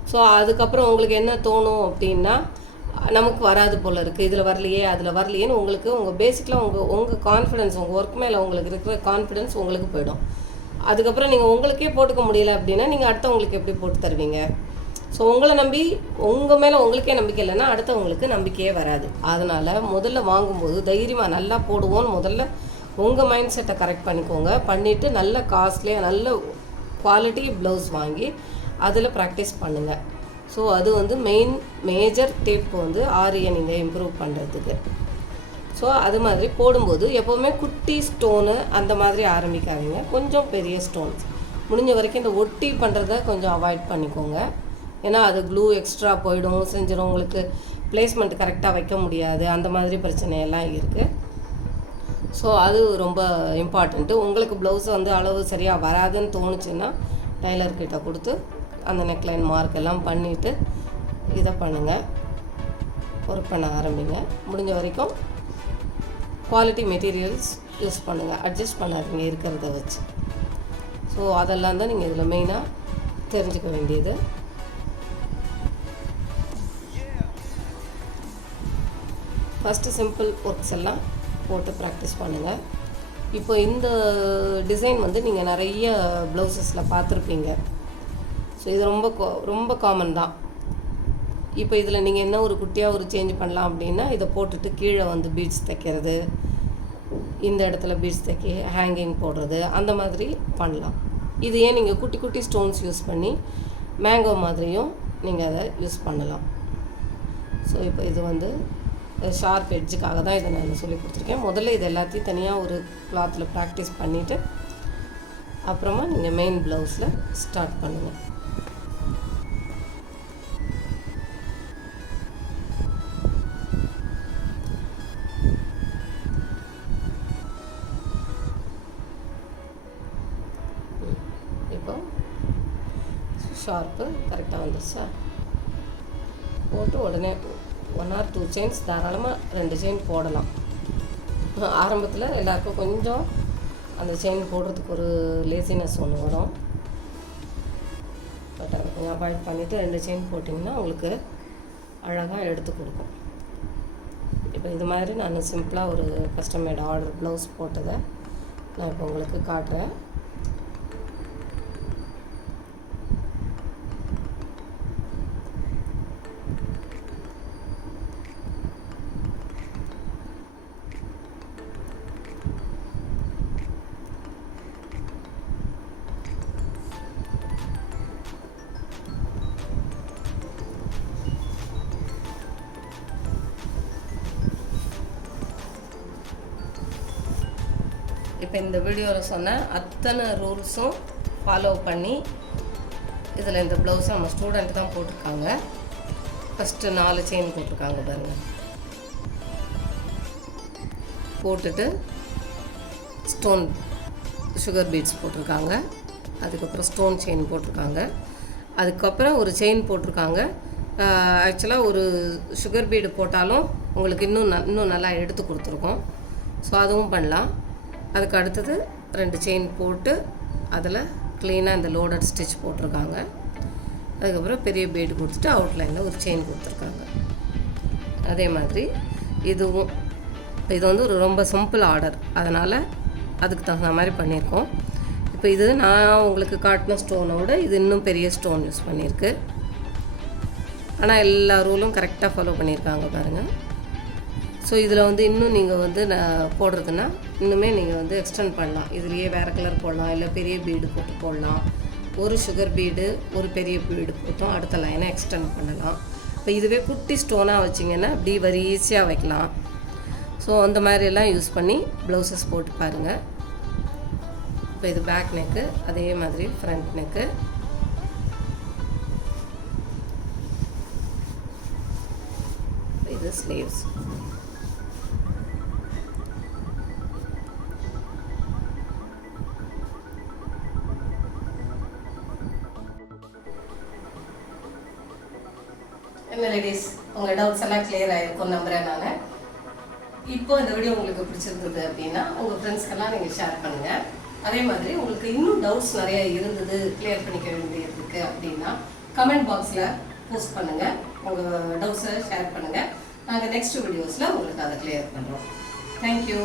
ஸோ அதுக்கப்புறம் உங்களுக்கு என்ன தோணும் அப்படின்னா, நமக்கு வராது போல் இருக்குது, இதில் வரலையே அதில் வரலையேன்னு உங்களுக்கு உங்கள் பேசிக்கலாக உங்கள் கான்ஃபிடென்ஸ், உங்கள் ஒர்க் மேலே உங்களுக்கு இருக்கிற கான்ஃபிடென்ஸ் உங்களுக்கு போயிடும். அதுக்கப்புறம் நீங்கள் உங்களுக்கே போட்டுக்க முடியல அப்படின்னா நீங்கள் அடுத்தவங்களுக்கு எப்படி போட்டு தருவீங்க? ஸோ உங்களை நம்பி உங்கள் மேலே உங்களுக்கே நம்பிக்கை இல்லைன்னா அடுத்தவங்களுக்கு நம்பிக்கையே வராது. அதனால் முதல்ல வாங்கும்போது தைரியமாக நல்லா போடுவோன்னு முதல்ல உங்கள் மைண்ட் செட்டை கரெக்ட் பண்ணிக்கோங்க. பண்ணிவிட்டு நல்ல காஸ்ட்லியாக நல்ல குவாலிட்டி ப்ளவுஸ் வாங்கி அதில் ப்ராக்டிஸ் பண்ணுங்கள். ஸோ அது வந்து மேஜர் டிப் வந்து ஆரியை நீங்கள் இம்ப்ரூவ் பண்ணுறதுக்கு. ஸோ அது மாதிரி போடும்போது எப்போவுமே குட்டி ஸ்டோனு அந்த மாதிரி ஆரம்பிக்காதீங்க, கொஞ்சம் பெரிய ஸ்டோன்ஸ். முடிஞ்ச வரைக்கும் இந்த ஒட்டி பண்ணுறத கொஞ்சம் அவாய்ட் பண்ணிக்கோங்க. ஏன்னா அது க்ளூ எக்ஸ்ட்ரா போயிடும், செஞ்சிடும், உங்களுக்கு பிளேஸ்மெண்ட் கரெக்டாக வைக்க முடியாது, அந்த மாதிரி பிரச்சனையெல்லாம் இருக்குது. ஸோ அது ரொம்ப இம்பார்ட்டண்ட்டு. உங்களுக்கு ப்ளவுஸை வந்து அளவு சரியாக வராதுன்னு தோணுச்சுன்னா டைலர்கிட்ட கொடுத்து அந்த நெக்லைன் மார்க் எல்லாம் பண்ணிவிட்டு இதை பண்ணுங்கள், ஒர்க் பண்ண ஆரம்பிங்க. முடிஞ்ச வரைக்கும் குவாலிட்டி மெட்டீரியல்ஸ் யூஸ் பண்ணுங்கள், அட்ஜஸ்ட் பண்ணாதீங்க இருக்கிறத வச்சு. ஸோ அதெல்லாம் தான் நீங்கள் இதில் மெயினாக தெரிஞ்சுக்க வேண்டியது. ஃபஸ்ட்டு சிம்பிள் ஒர்க்ஸ் எல்லாம் போட்டு ப்ராக்டிஸ் பண்ணுங்கள். இப்போ இந்த டிசைன் வந்து நீங்கள் நிறைய ப்ளவுசஸில் பார்த்துருப்பீங்க. ஸோ இது ரொம்ப காமன் தான். இப்போ இதில் நீங்கள் என்ன ஒரு குட்டியாக ஒரு சேஞ்ச் பண்ணலாம் அப்படின்னா, இதை போட்டுட்டு கீழே வந்து பீட்ஸ் தைக்கிறது, இந்த இடத்துல பீட்ஸ் தைக்கி ஹேங்கிங் போடுறது, அந்த மாதிரி பண்ணலாம். இது ஏன் நீங்கள் குட்டி குட்டி ஸ்டோன்ஸ் யூஸ் பண்ணி மேங்கோ மாதிரியும் நீங்கள் அதை யூஸ் பண்ணலாம். ஸோ இப்போ இது வந்து ஷார்ப் எட்ஜுக்காக தான் இதை நான் சொல்லி கொடுத்துருக்கேன். முதல்ல இது எல்லாத்தையும் தனியாக ஒரு கிளாத்தில் ப்ராக்டிஸ் பண்ணிவிட்டு அப்புறமா நீங்கள் மெயின் ப்ளவுஸில் ஸ்டார்ட் பண்ணுங்கள். இப்போ ஷார்ப்பு கரெக்டாக வந்துருச்சா? போட்டு உடனே 1 or 2 செயின்ஸ், தாராளமாக 2 செயின் போடலாம். ஆரம்பத்தில் எல்லாருக்கும் கொஞ்சம் அந்த செயின் போடுறதுக்கு ஒரு லேசினஸ் ஒன்று வரும். பட் அதை கொஞ்சம் அவாய்ட் பண்ணிவிட்டு 2 செயின் போட்டிங்கன்னா உங்களுக்கு அழகாக எடுத்து கொடுக்கும். இப்போ இது மாதிரி நான் சிம்பிளாக ஒரு கஸ்டமேட் ஆர்டர் ப்ளவுஸ் போட்டதை நான் இப்போ உங்களுக்கு காட்டுறேன். இப்போ இந்த வீடியோவில் சொன்ன அத்தனை ரூல்ஸும் ஃபாலோ பண்ணி இதில் இந்த ப்ளவுஸை நம்ம ஸ்டூடெண்ட் தான் போட்டிருக்காங்க. ஃபஸ்ட்டு 4 செயின் போட்டிருக்காங்க பாருங்கள். போட்டுட்டு ஸ்டோன் சுகர் பீட்ஸ் போட்டிருக்காங்க, அதுக்கப்புறம் ஸ்டோன் செயின் போட்டிருக்காங்க, அதுக்கப்புறம் ஒரு செயின் போட்டிருக்காங்க. ஆக்சுவலாக ஒரு சுகர் பீடு போட்டாலும் உங்களுக்கு இன்னும் நல்லா எடுத்து கொடுத்துருக்கோம். ஸோ அதுவும் பண்ணலாம். அதுக்கு அடுத்தது 2 செயின் போட்டு அதில் க்ளீனாக இந்த லோடட் ஸ்டிச் போட்டிருக்காங்க. அதுக்கப்புறம் பெரிய பீடு கொடுத்துட்டு அவுட்லைனில் ஒரு செயின் கொடுத்துருக்காங்க. அதே மாதிரி இதுவும் இது வந்து ஒரு ரொம்ப சிம்பிள் ஆர்டர், அதனால் அதுக்கு தகுந்த மாதிரி பண்ணியிருக்கோம். இப்போ இது நான் உங்களுக்கு காட்டின ஸ்டோனோட இது இன்னும் பெரிய ஸ்டோன் யூஸ் பண்ணியிருக்கு. ஆனால் எல்லா ரூலும் கரெக்டாக ஃபாலோ பண்ணியிருக்காங்க பாருங்கள். ஸோ இதில் வந்து இன்னும் நீங்கள் வந்து நான் போடுறதுன்னா இன்னுமே நீங்கள் வந்து எக்ஸ்டெண்ட் பண்ணலாம். இதுலேயே வேறு கலர் போடலாம், இல்லை பெரிய பீடு போட்டு போடலாம். ஒரு சுகர் பீடு, ஒரு பெரிய பீடு போட்டோம் அடுத்த லைனை எக்ஸ்டெண்ட் பண்ணலாம். இப்போ இதுவே குட்டி ஸ்டோனாக வச்சிங்கன்னா இப்படி வரி ஈஸியாக வைக்கலாம். ஸோ அந்த மாதிரியெல்லாம் யூஸ் பண்ணி ப்ளவுசஸ் போட்டு பாருங்கள். இப்போ இது பேக் நெக்கு, அதே மாதிரி ஃப்ரண்ட் நெக்கு. இது ஸ்லீவ்ஸ். என்ன லேடிஸ், உங்கள் டவுட்ஸ் எல்லாம் கிளியர் ஆகிருக்கும் நம்புகிறேன் நான். இப்போ இந்த வீடியோ உங்களுக்கு பிடிச்சிருந்தது அப்படின்னா உங்கள் ஃப்ரெண்ட்ஸ்க்கெல்லாம் நீங்கள் ஷேர் பண்ணுங்கள். அதே மாதிரி உங்களுக்கு இன்னும் டவுட்ஸ் நிறைய இருந்தது, கிளியர் பண்ணிக்க வேண்டியதுக்கு அப்படின்னா கமெண்ட் பாக்ஸில் போஸ்ட் பண்ணுங்கள். உங்கள் டவுட்ஸை ஷேர் பண்ணுங்கள். நாங்கள் நெக்ஸ்ட் வீடியோஸில் உங்களுக்கு அதை கிளியர் பண்ணுறோம். தேங்க்யூ.